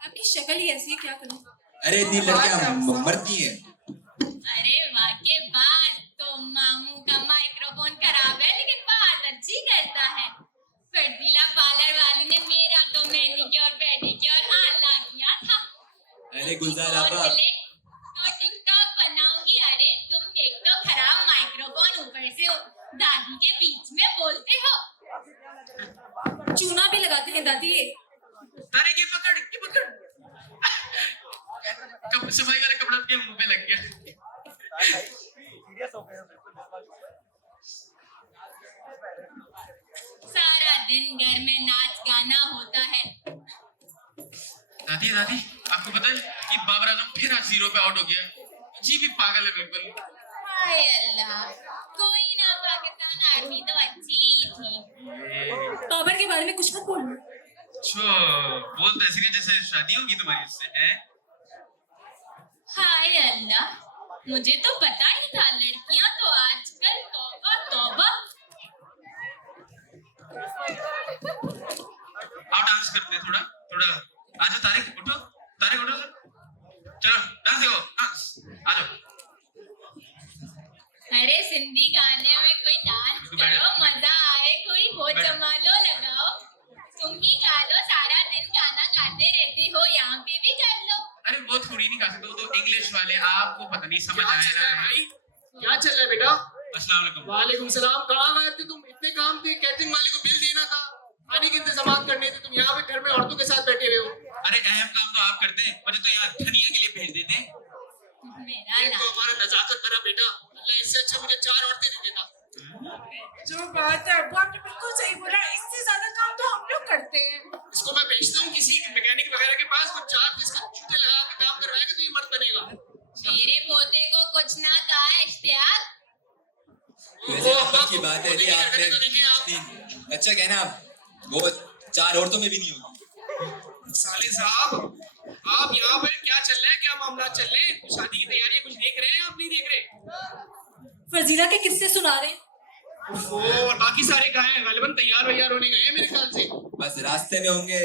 आपकी शक्ल ही ऐसी है, क्या करूं? अरे इतनी लड़कियां मरती हैं। अरे वाह के बाद तो मामू का माइक्रोफोन खराब है, लेकिन बात अच्छी करता है। फर्जीला पार्लर वाली ने मेरा तो मैनिक्योर पेडिक्योर आला किया था। अरे गुलजार और आपा मिले तो टिकटॉक बनाऊंगी। अरे तुम एक तो खराब माइक्रोफोन, ऊपर से दादी के बीच में बोलते हो। चूना भी लगाते हैं दादी ये। अरे ये पकड़ सफाई वाला कपड़ा के मुंह पे लग गया। सारा दिन घर में नाच गाना होता है। दादी आपको पता है कि बाबर आजम फिर आज 0 पे आउट हो गया। जी भी पागल है बिल्कुल। हाय अल्लाह, कोई ना, पाकिस्तान आर्मी तो अच्छी ही थी। बाबर के बारे में कुछ मत बोलना। बोल तो ऐसे जैसे शादी होगी तुम्हारी उससे हैं। हाय अल्लाह, मुझे तो पता ही था, लड़कियां तो आजकल तौबा तौबा। आओ डांस करते हैं थोड़ा। आजो तारिक उठो सर। चलो डांस देखो, डांस आजो। अरे सिंधी गाने में कोई डांस करो, मजा आए, कोई हो जमालो लगाओ। तुम ही गा लो, सारा दिन गाना गाते रहते हो, यहाँ पे भी कर लो। अरे वो थोड़ी नहीं गा सकते, वो तो इंग्लिश वाले, आपको पता नहीं समझ आए ना। क्या चल रहा है बेटा? अस्सलाम वालेकुम। वालेकुम सलाम। कहाँ गए थे तुम? इतने काम थे, कैटरिंग वाले को बिल देना था, खाने के इंतजाम करने थे, तुम यहाँ पे घर में औरतों के साथ बैठे हुए हो। अरे अहम काम तो आप करते हैं, मुझे तो यहाँ धनिया के लिए भेज देते हैं। मेरा ये तो लाल। हमारा नजाकत भरा बेटा। अल्लाह इससे अच्छा मुझे 4 औरतें नहीं देता। जो बात है वो आपने बिल्कुल सही बोला, इससे ज्यादा काम तो हम लोग करते हैं। इसको मैं बेचता हूँ किसी मैकेनिक वगैरह के पास, वो 4 जिसका जूते लगा के काम करवाएगा तो ये मर्द बनेगा। मेरे पोते को कुछ ना कहा इश्तियाक। वैसे अब्बा की बात है, आपने अच्छा कहना, वो 4 औरतों में भी नहीं होगी। साले साहब, आप यहाँ पर क्या चल रहा है, क्या मामला चल रहे हैं? शादी की तैयारी कुछ देख रहे हैं? आप नहीं देख रहे? फजीला के किस्से सुना रहे हैं। और बाकी सारे कहाँ हैं? गालिबन तैयार होने गए हैं मेरे ख्याल से। बस रास्ते में होंगे,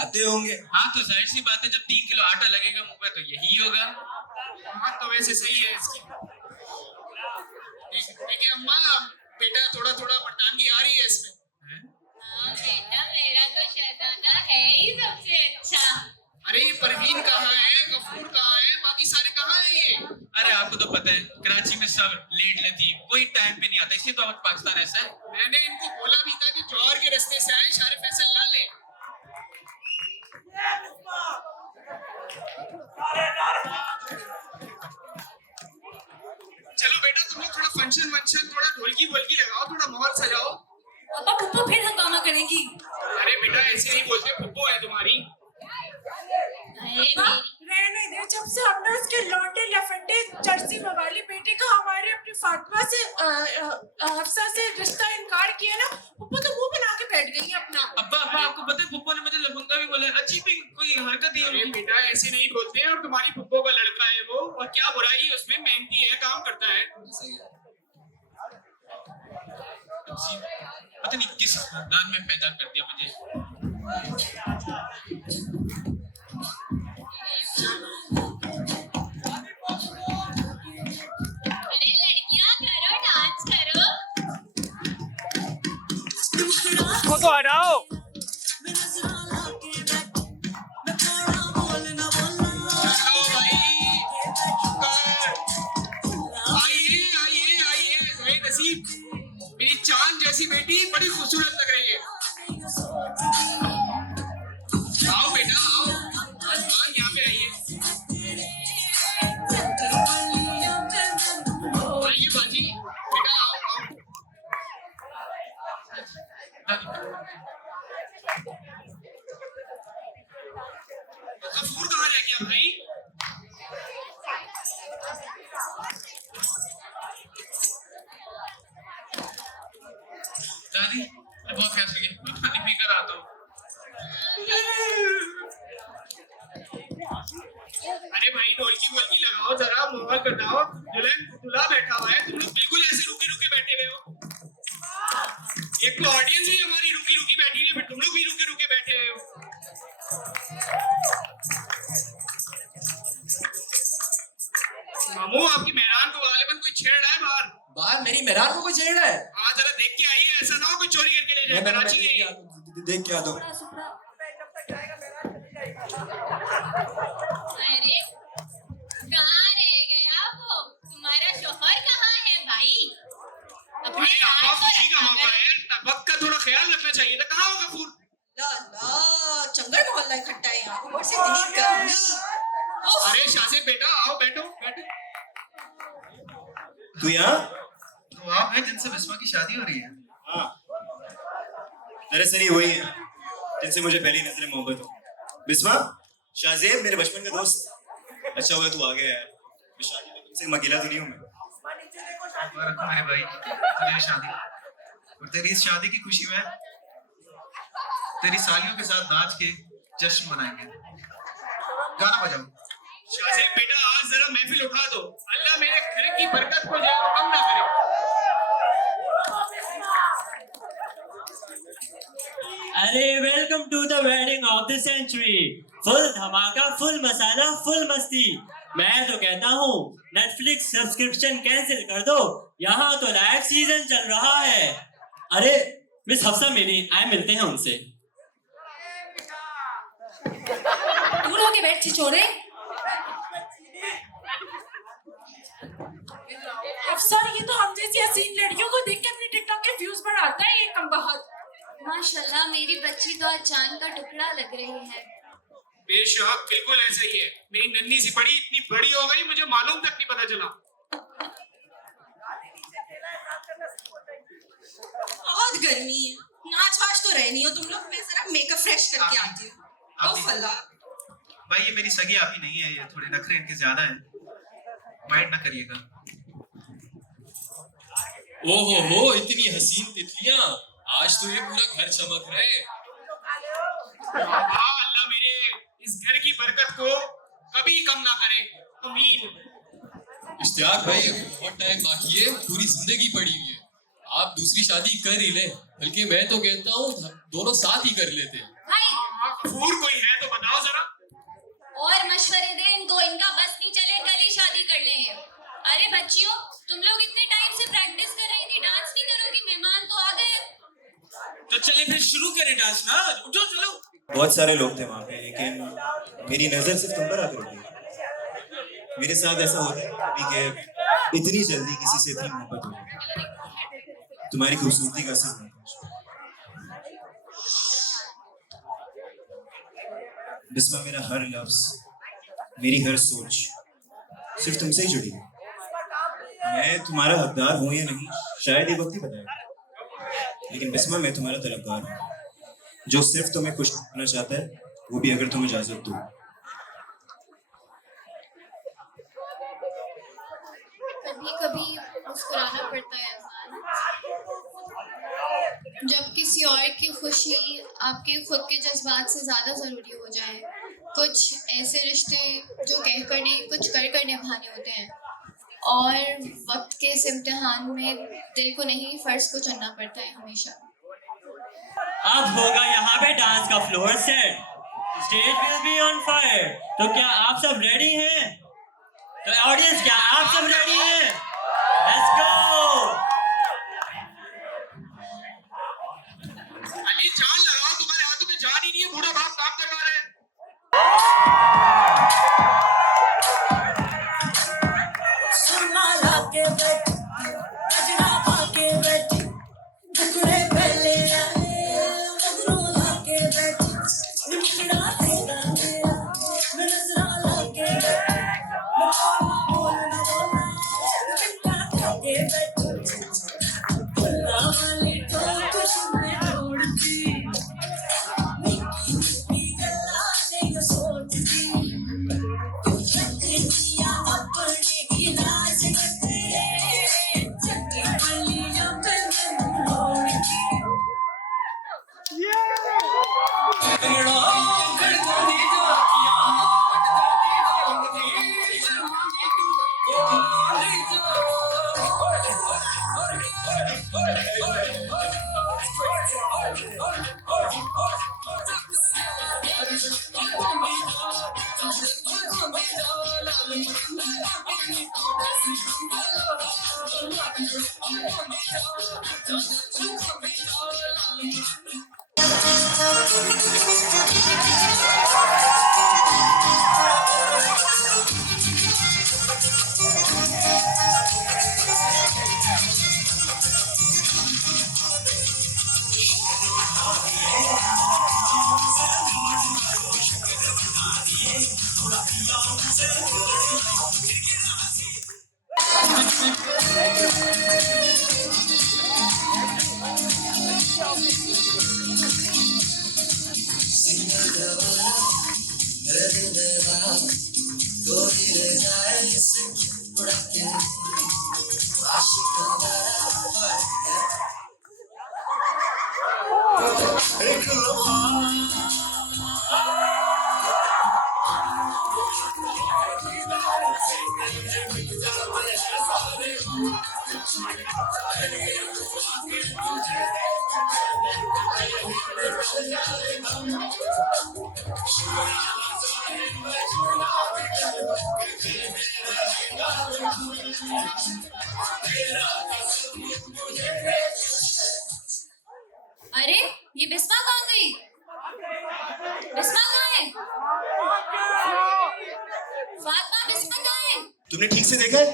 आते होंगे। हाँ तो जाहिर सी बात है, जब 3 किलो आटा लगेगा मुंह पे तो यही होगा। बात तो वैसे सही है इसकी। देखिए अम्मा, बेटा थोड़ा मर्दानगी आ रही है इसमें। हाँ बेटा, मेरा तो शहजादा है ही सबसे अच्छा। अरे ये परवीन कहाँ है, गफूर कहाँ है, बाकी सारे कहाँ हैं ये? अरे आपको तो पता है, कराची में सब लेट लेती, कोई टाइम पे नहीं आता, इसलिए तो अब पाकिस्तान ऐसा है। मैंने इनको बोला भी था कि जौहर के रास्ते से आए, शारे फैसल ना ले। चलो बेटा, तुम लोग थोड़ा फंक्शन थोड़ा ढोलकी वोलकी लगाओ, थोड़ा माहौल सजाओ। पापा पुप्पो फिर हंगामा करेंगी। अरे बेटा ऐसे नहीं बोलते, पुप्पो है तुम्हारी। अरे रहने दे, जब से हमने उसके लौंडे लफंडे जर्सी मवाली बेटे का हमारे अपनी फातिमा से हफ्सा से रिश्ता इनकार किया ना, पप्पू तो मुंह बना के बैठ गई है अपना। अब्बा आपको पता है, पुप्पो ने मुझे लफंगा भी बोला, अजीब ही कोई हरकत ही अरे बेटा ऐसे नहीं बोलते हैं, और तुम्हारी पुप्पो का लड़का है वो, और क्या बुराई है उसमें, मेहनती है, काम करता है। पता नहीं किस खानदान में पैदा कर दिया मुझे। अरे लड़कियां करो, डांस करो। उसको तो हटाओ। चलो भाई, आइए ज़हीर नसीब, मेरी चांद जैसी बेटी बड़ी खूबसूरत लग रही है। आओ बेटा आओ, आसमान यहाँ पे आइए। आइए बाजी, बेटा आओ। गफूर कहाँ रह गया भाई? दादी मैं बहुत प्यास लगी, पानी पी कर आता हूँ। अरे भाई ढोलकी वोलकी लगाओ, जरा माहौल करवाओ। दूल्हा बैठा हुआ है, तुम लोग बिल्कुल ऐसे रुके बैठे हुए हो। एक तो ऑडियंस ही हमारी रुकी बैठी हुई है, फिर तुम लोग भी रुके बैठे हुए हो। मामू, आपकी मेहरान को गालिबन कोई छेड़ रहा है बाहर। मेरी मेहरान को कोई छेड़ रहा है? हाँ जरा देख के आइए, ऐसा ना हो कोई चोरी करके ले जाए। कराची है ये। देख के आ दो। अरे शाहजेब बेटा आओ बैठो बैठो। तू यहाँ? तो आप हैं जिनसे बिस्मा की शादी हो रही है। हाँ, दरअसल ये वही है जिनसे मुझे पहली नजर मोहब्बत हो। बिस्मा, शाहजेब मेरे बचपन का दोस्त। अच्छा हुआ तू आ गया यार, मैं शादी में तुमसे अकेला तो नहीं हूँ मैं। मुबारक हो मेरे भाई, तेरी शादी और तेरी इस शादी की खुशी में तेरी सालियों के साथ नाच के जश्न मनाएंगे। गाना बजाओ। शाहजेब बेटा आज जरा महफिल उठा दो, अल्लाह मेरे घर की बरकत को जो है वो कम ना करे। अरे welcome to the wedding of the century. Full धमाका, फुल मसाला, फुल मस्ती। मैं तो कहता हूँ नेटफ्लिक्स सब्सक्रिप्शन कैंसिल कर दो, यहाँ तो लाइव सीजन चल रहा है। अरे मिस हफ्सा मेरी आए, मिलते हैं उनसे। दूर होके बैठ छिछोरे। अफसर ये तो हम जैसी हसीन लड़कियों को देख के अपने टिकटॉक के व्यूज बढ़ाता है ये कमबख्त। माशाल्लाह मेरी बच्ची तो आज चांद का टुकड़ा लग रही है। बेशक बिल्कुल ऐसा ही है। मेरी नन्ही सी बड़ी इतनी बड़ी हो गई मुझे मालूम तक नहीं पता चला। बहुत गर्मी है, नाच वाच तो रहे नहीं हो तुम लोग। मैं जरा मेकअप फ्रेश करके आती हूँ। भाई ये मेरी सगी आपी नहीं है, ये थोड़े नखरे इनके ज्यादा हैं, माइंड ना करिएगा। ओहो इतनी हसीन तितलियां, आज तो ये पूरा घर चमक रहा है। अल्लाह मेरे इस घर की बरकत को कभी कम ना करे, आमीन। इश्तियाक भाई बहुत टाइम बाकी है, पूरी जिंदगी पड़ी हुई है, आप दूसरी शादी कर ही ले। बल्कि मैं तो कहता हूँ दोनों साथ ही कर लेते हैं। गफूर कोई है तो बताओ जरा। और मशवरे दे इनको, इनका बस नहीं चले कल ही शादी कर लेंगे। अरे बच्चियों तुम लोग इतने टाइम से प्रैक्टिस कर रही थी, डांस नहीं करोगी? मेहमान तो आ गए। तो चले फिर शुरू करें डांस ना, उठो चलो। बहुत सारे लोग थे वहाँ पे, लेकिन मेरी नजर सिर्फ तुम पर आकर रुकी। मेरे साथ ऐसा होता है कभी कि इतनी जल्दी किसी से इतनी मोहब्बत हो जाए। तुम्हारी खूबसूरती का असर नहीं। बिस्मा, मेरा हर लफ्ज, मेरी हर सोच सिर्फ तुमसे ही जुड़ी है। मैं तुम्हारा हकदार हूँ या नहीं शायद ये वक्त ही बताएगा, लेकिन बिस्मा मैं तुम्हारा तलबगार हूँ, जो सिर्फ तुम्हें खुश करना चाहता है, वो भी अगर तुम इजाजत दो। कभी कभी मुस्कुराना पड़ता है जब किसी और की खुशी आपके खुद के जज्बात से ज़्यादा ज़रूरी हो जाए। कुछ ऐसे रिश्ते जो कुछ कर निभाने होते हैं, और वक्त के इस इम्तिहान में दिल को नहीं फर्ज को चुनना पड़ता है हमेशा। अब होगा यहाँ पे डांस का floor set, stage will be on fire. तो क्या आप सब रेडी हैं? तो ऑडियंस क्या आप सब रेडी हैं? Let's go. अली जान लगाओ, तुम्हारे हाथों में जान ही नहीं है, बूढ़ा बाप काम करवा रहे हैं। अरे ये बिस्मा कहाँ गई? बिस्मा कहाँ है? फातिमा, बिस्मा कहाँ है? तुमने ठीक से देखा है?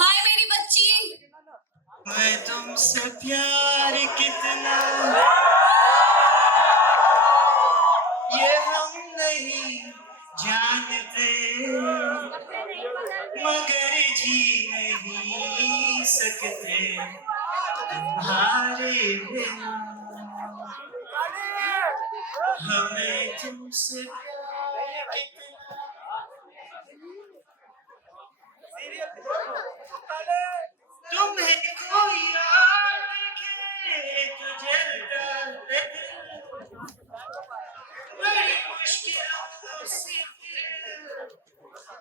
हाय मेरी बच्ची। मैं तुमसे प्यार कितना ये हम नहीं जानते, मगर जी नहीं सकते तुम्हारे बिना। हमें तुमसे प्यार कितना। तुम्हें कोई और देखे तो जलता है दिल, बड़ी मुश्किलों से।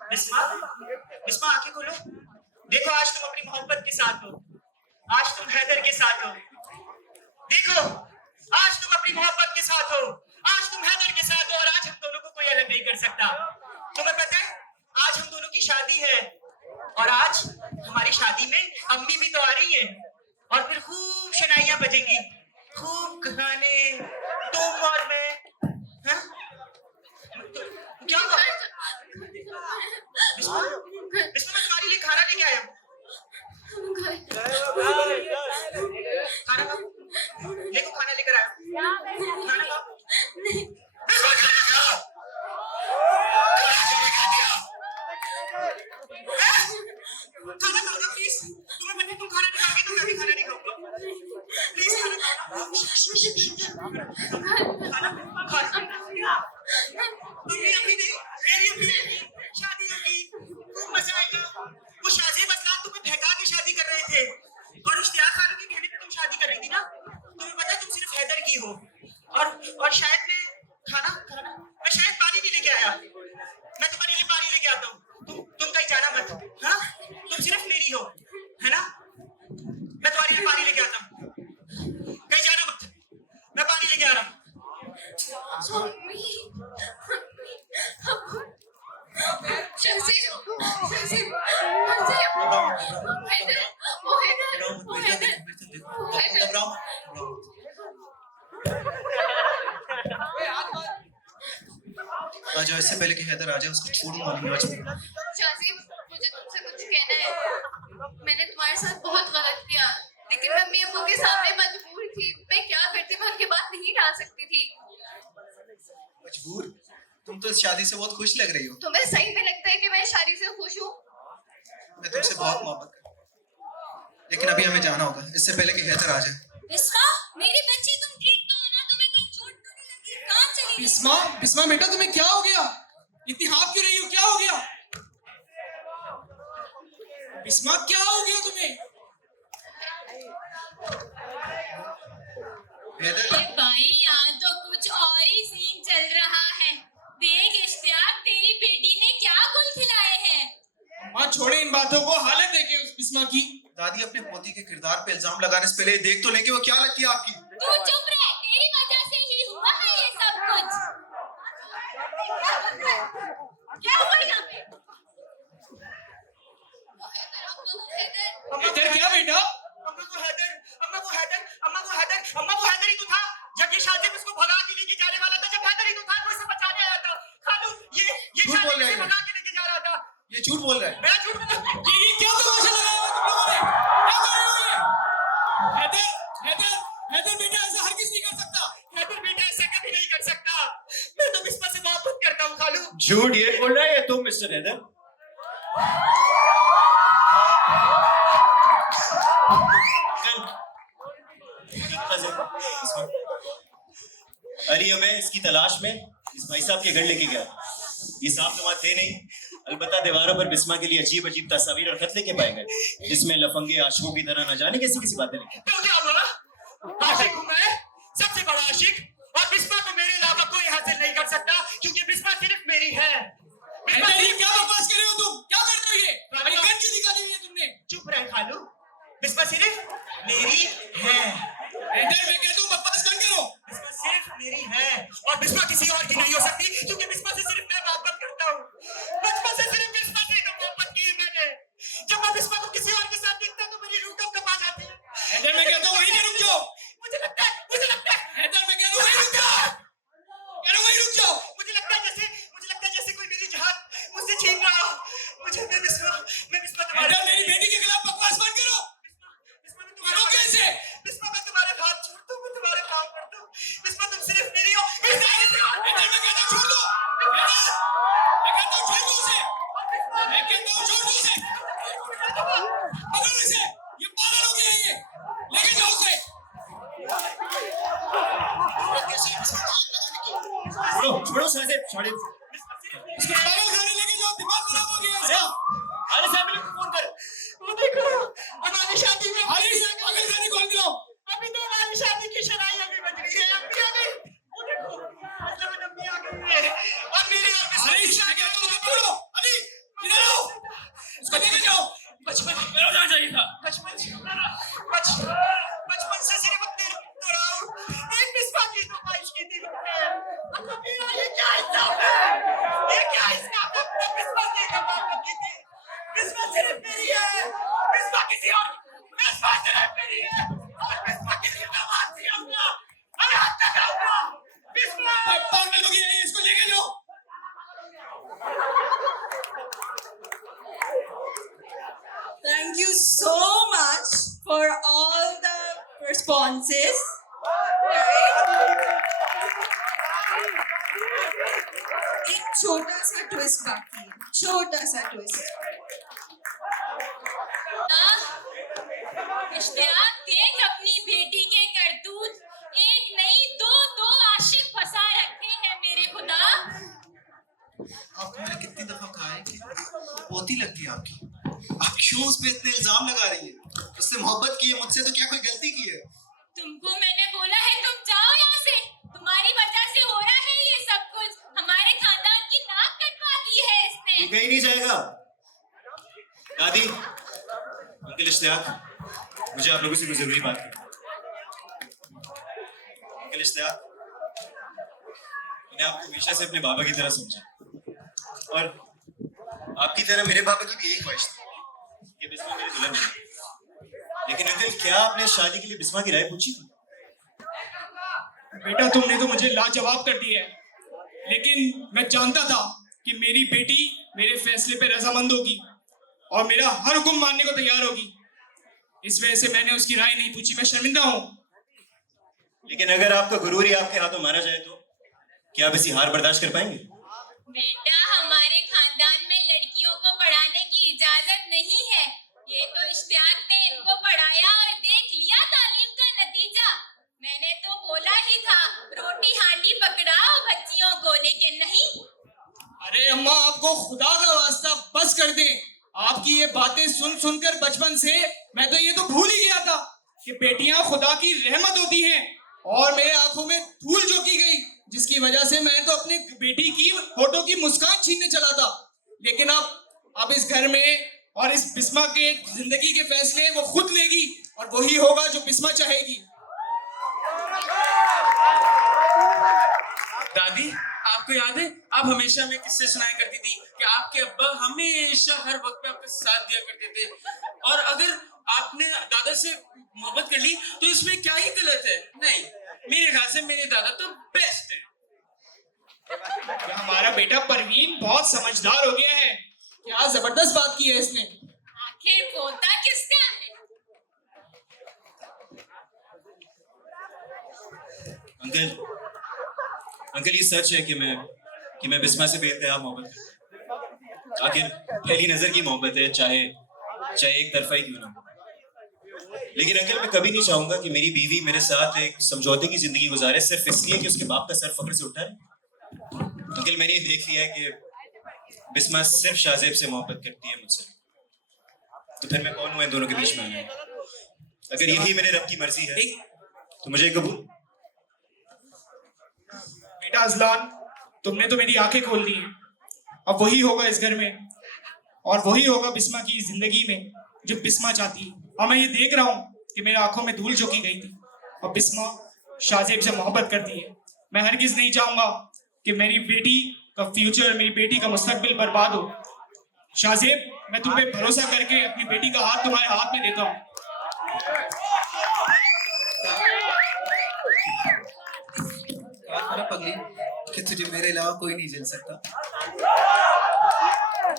बिस्मा आंखें खोलो। देखो आज तुम अपनी मोहब्बत के साथ हो, आज तुम हैदर के साथ हो। देखो आज तुम अपनी मोहब्बत के साथ हो, आज तुम हैदर के साथ हो, और आज हम दोनों को कोई अलग नहीं कर सकता। तुम्हें पता है आज हम दोनों की शादी है, और आज हमारी शादी में अम्मी भी तो आ रही है, और फिर खूब शनाइयां बजेंगी, खूब गाने, तुम और मैं। हाँ? क्या हुआ? बिस्मा, मैं तुम्हारे लिए खाना लेके आया हूँ। खाना खाओ, देखो खाना लेकर आया हूँ। खाना खाओ। बिस्मा, खाना खाओ। खाना खाओ ना प्लीज। तुम्हें पता है तुम खाना नहीं खाओगे तो मैं भी खाना नहीं खाऊंगा। प्लीज खाना खाओ। अम्मी नहीं, मेरी अम्मी आएगी, शादी होगी, खूब मजा आएगा। वो शाज़ेब असलान तुम्हें बहका के शादी कर रहे थे, और इश्तियाक खानों के कहने पे तुम शादी कर रही थी ना। तुम्हें पता है तुम सिर्फ हैदर की हो, और शायद मैं शायद पानी नहीं लेके आया। मैं तुम्हारे लिए पानी लेके आता हूँ। तुम कहीं जाना मत। हाँ, तुम सिर्फ मेरी हो, है ना? मैं तुम्हारे लिए पानी लेके आता हूँ, कहीं जाना मत। मैं पानी लेके आ रहा हूँ। आ जाओ, इससे पहले कि हैदर आ जाए उसको छोड़ूंगा नहीं आज। शाज़ेब, मुझे तुमसे कुछ कहना है। मैंने तुम्हारे साथ बहुत गलत किया, लेकिन मैं अम्मी अब्बू के सामने मजबूर थी। मैं क्या करती, मैं उनकी बात नहीं टाल सकती थी। मजबूर? तुम तो इस शादी से बहुत खुश लग रही हो। तुम्हें सही में लगता है कि मैं शादी से खुश हूँ? मैं तुमसे बहुत मोहब्बत करता हूँ, लेकिन अभी हमें जाना होगा, इससे पहले कि हैदर आ जाए। बिस्मा, मेरी बच्ची, तुम ठीक तो हो ना? तुम्हें कोई चोट तो नहीं लगी? कहाँ चली गई? बिस्मा बेटा, तुम्हें क्या हो गया? इतनी हाँफ क्यों रही हो? क्या हो गया? बिस्मा, क्या हो गया तुम्हें? अरे भाई, यहाँ तो कुछ और ही सीन चल रहा है। देख इश्तियाक, तेरी बेटी ने क्या गुल खिलाए हैं। माँ छोड़े इन बातों को, हालत देखे उस बिस्मा की। दादी, अपने पोती के किरदार पे इल्जाम लगाने से पहले देख तो लेंगे वो क्या लगती है आपकी। तू चुप रह, तेरी वजह से ही हुआ है ये सब कुछ। क्या हुआ यहाँ पे? इधर क्या बेटा? अम्मा वो हैदर ही तो था जब ये शाज़ेब उसको भगा के लेके जाने वाला था। जब हैदर ही तो था, वो इसे बचाने आया था। खालू, ये झूठ बोल शाज़ेब रहे इसे हैं। भगा के लेके जा रहा था। ये झूठ बोल रहा है। मैं झूठ बोला? ये क्या तमाशा लगाया हुआ तुम लोगों ने? क्या कर रहे हो ये? हैदर बेटा, ऐसा हर किसी नहीं कर सकता। हैदर बेटा ऐसा कभी नहीं कर सकता। मैं तो बिस्मा से मोहब्बत करता हूँ खालू। झूठ ये बोल रहा है तुम मिस्टर हैदर? अली हमें इसकी तलाश में इस भाई साहब के घर लेके गया। ये सांप तो वहाँ थे नहीं, अलबत्ता दीवारों पर बिस्मा के लिए अजीब अजीब तस्वीर और खत लेके पाए गए, जिसमें लफंगे आशिकों की तरह न जाने कैसी कैसी बातें लिखी। तो क्या हुआ? आशिक हूँ मैं, सबसे बड़ा आशिक, और बिस्मा को मेरे अलावा कोई हासिल नहीं कर सकता, क्योंकि बिस्मा सिर्फ मेरी है। बिस्मा सिर्फ क्या बकवास कर रहे हो तुम? क्या कर रहे हो ये? अरे गन क्यों निकाली है तुमने? चुप रह खालू, बिस्मा सिर्फ मेरी है। इधर मैं कहता हूँ बकवास बंद करो। बिस्मा सिर्फ मेरी है, और बिस्मा किसी और की नहीं हो सकती, क्योंकि बिस्मा से सिर्फ मैं मोहब्बत करता हूँ। बचपन से सिर्फ बिस्मा से मोहब्बत की है मैंने। जब मैं बिस्मा को किसी और के साथ देखता हूँ तो मेरी रूह कब आ जाती है। इधर मैं कहता हूँ वहीं रुक जाओ। मुझे लगता है इधर मैं कह रहा हूँ वहीं रुक जाओ। कह रहा हूँ वहीं रुक जाओ। मुझे लगता है जैसे कोई मेरी जान मुझसे छीन रहा हो। मैं बिस्मा तुम्हारे। मेरी बेटी के खिलाफ बकवास बंद करो। बिस्मा मैं तुम्हारे कैसे? बिस्मा मैं तुम्हारे हाथ छोड़ता हूँ, मैं तुम्हारे पाँव पड़ता हूँ। बिस्मा तुम सिर्फ मेरी हो। इधर मैं कहता हूँ छोड़ दो। मैं कहता हूँ छोड़ दो उसे। मैं कहता हूँ छोड़ दो उसे। पकड़ो इसे। ये पागल हो गया है ये। लेके जाओ उसे। छोड़ो साहब, छोड़ो। इसको पागल खाने लेके जाओ, दिमाग खराब हो गया इसका। अरे साहब फोन कर। वो देखो, हमारी शादी में पागल खाने कौन मिलाओ? अभी तो हमारी शादी की शराई अभी बज रही है, अभी आ गई। वो देखो, मतलब अभी आ गई है। और मेरे अरे शादी तो पकड़ो, अभी इधर आओ। इसको लेके जाओ। बचपन मेरा जाना चाहिए था। बचपन से सिर्फ अपने तो रहा हूँ। एक बिस्मा की तो ख्वाहिश की थी मैंने। अब मेरा ये क्या हिसाब है? ये क्या हिसाब है? अपने बिस्मा की तो मोहब्बत की थी। बिस्मा सिर्फ मेरी है। बिस्मा किसी और बिस्मा सिर्फ मेरी है। और बिस्मा किसी का हाथ नहीं आऊंगा। अरे हाथ तक आऊंगा। बिस्मा पागल हो गया है, इसको लेके जाओ। Thank you so much for all the responses. एक छोटा सा ट्विस्ट बाकी है, छोटा सा ट्विस्ट। इश्तियाक देख अपनी बेटी के करतूत, एक नहीं दो आशिक फंसा रखे हैं मेरे खुदा। आपको मैंने कितनी दफा कहा है कि पोती लगती है आपकी, आप क्यों उस पे इतने इल्जाम लगा रही है? उससे मोहब्बत की है, मुझसे तो क्या कोई गलती की है? तुमको मैंने बोला है तुम जाओ यहाँ से, तुम्हारी वजह से हो रहा है ये सब कुछ। हमारे खानदान की नाक कटवा दी है इसने। ये कहीं नहीं जाएगा। दादी, अंकल इश्तियाक, मुझे आप लोगों से कोई जरूरी बात करनी। अंकल इश्तियाक, मैंने आपको हमेशा से अपने बाबा की तरह समझा, और आपकी तरह मेरे बाबा की भी यही ख्वाहिश थी कि बिस्मा मेरी दुल्हन बने। लेकिन अंकल, क्या आपने शादी के लिए बिस्मा की राय पूछी थी? बेटा तुमने तो मुझे लाजवाब कर दिया है, लेकिन मैं जानता था कि मेरी बेटी मेरे फैसले पे रजामंद होगी और मेरा हर हुक्म मानने को तैयार होगी। इस वजह से मैंने उसकी राय नहीं पूछी। मैं शर्मिंदा हूँ। लेकिन अगर आपका गुरूर ही आपके हाथों मारा जाए तो क्या आप इसी हार बर्दाश्त कर पाएंगे? बेटा हमारे खानदान में लड़कियों को पढ़ाने की इजाजत नहीं है। ये तो इश्तियाक ने इनको पढ़ाया और देख लिया तालीम का नतीजा। मैंने तो बोला ही था रोटी हांडी पकड़ाओ बच्चियों को, लेकिन नहीं। अरे अम्मा, आपको खुदा का वास्ता बस कर दे। आपकी ये बातें सुन सुनकर बचपन से मैं तो ये तो भूल ही गया था कि बेटियां खुदा की रहमत होती हैं, और मेरे आंखों में धूल झोंकी गई, जिसकी वजह से मैं तो अपनी बेटी की होठों की मुस्कान छीनने चला था। लेकिन अब इस घर में और इस बिस्मा के जिंदगी के फैसले वो खुद लेगी, और वही होगा जो बिस्मा चाहेगी। दादी, आपको याद है आप हमेशा हमें किस्से सुनाया करती थी कि आपके अब्बा हमेशा हर वक्त पे आपका साथ दिया करते थे, और अगर आपने दादा से मोहब्बत कर ली तो इसमें क्या ही गलत है? नहीं, मेरे ख्याल से मेरे दादा तो बेस्ट है। हमारा बेटा परवीन बहुत समझदार हो गया है। क्या जबरदस्त बात की है इसने। आखिर पोता किसका है? अंकल ये सच है कि मैं बिस्मा से बेइंतहा मोहब्बत करता हूं। आखिर पहली नजर की मोहब्बत है, चाहे एक तरफा ही क्यों ना हो। लेकिन अंकल, मैं कभी नहीं चाहूंगा कि मेरी बीवी मेरे साथ एक समझौते की जिंदगी गुजारे सिर्फ इसलिए कि उसके बाप का सर फख्र से उठा है। अंकल, मैंने ये देख लिया है कि बिस्मा सिर्फ शाहजेब से मोहब्बत करती है मुझसे, तो फिर मैं कौन हूँ इन दोनों के बीच में आने? अगर यही मेरे रब की मर्जी है तो मुझे कबूल। बेटा अजलान, तुमने तो मेरी आंखें खोल दी हैं। अब वही होगा इस घर में, और वही होगा बिस्मा की जिंदगी में जो बिस्मा चाहती है। और मैं ये देख रहा हूँ कि मेरी आंखों में धूल झोंकी गई थी, और बिस्मा शाहजेब से मोहब्बत करती है। मैं हरगिज नहीं चाहूंगा कि मेरी बेटी का फ्यूचर, मेरी बेटी का मुस्तकबिल बर्बाद हो। शाहजेब, मैं तुम पे भरोसा करके अपनी बेटी का हाथ तुम्हारे हाथ में देता हूँ। पगली कि तुझे मेरे अलावा कोई नहीं झेल सकता।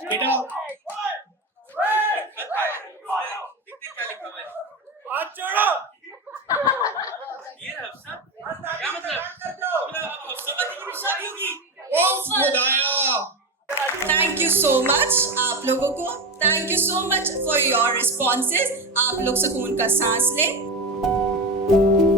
बेटा हाथ जोड़ो। ये हफ्सा क्या मतलब हफ्सा की शादी होगी? ओह खुदाया। थैंक यू सो मच आप लोगों को, thank you so much for your responses. आप लोग सुकून का सांस लें।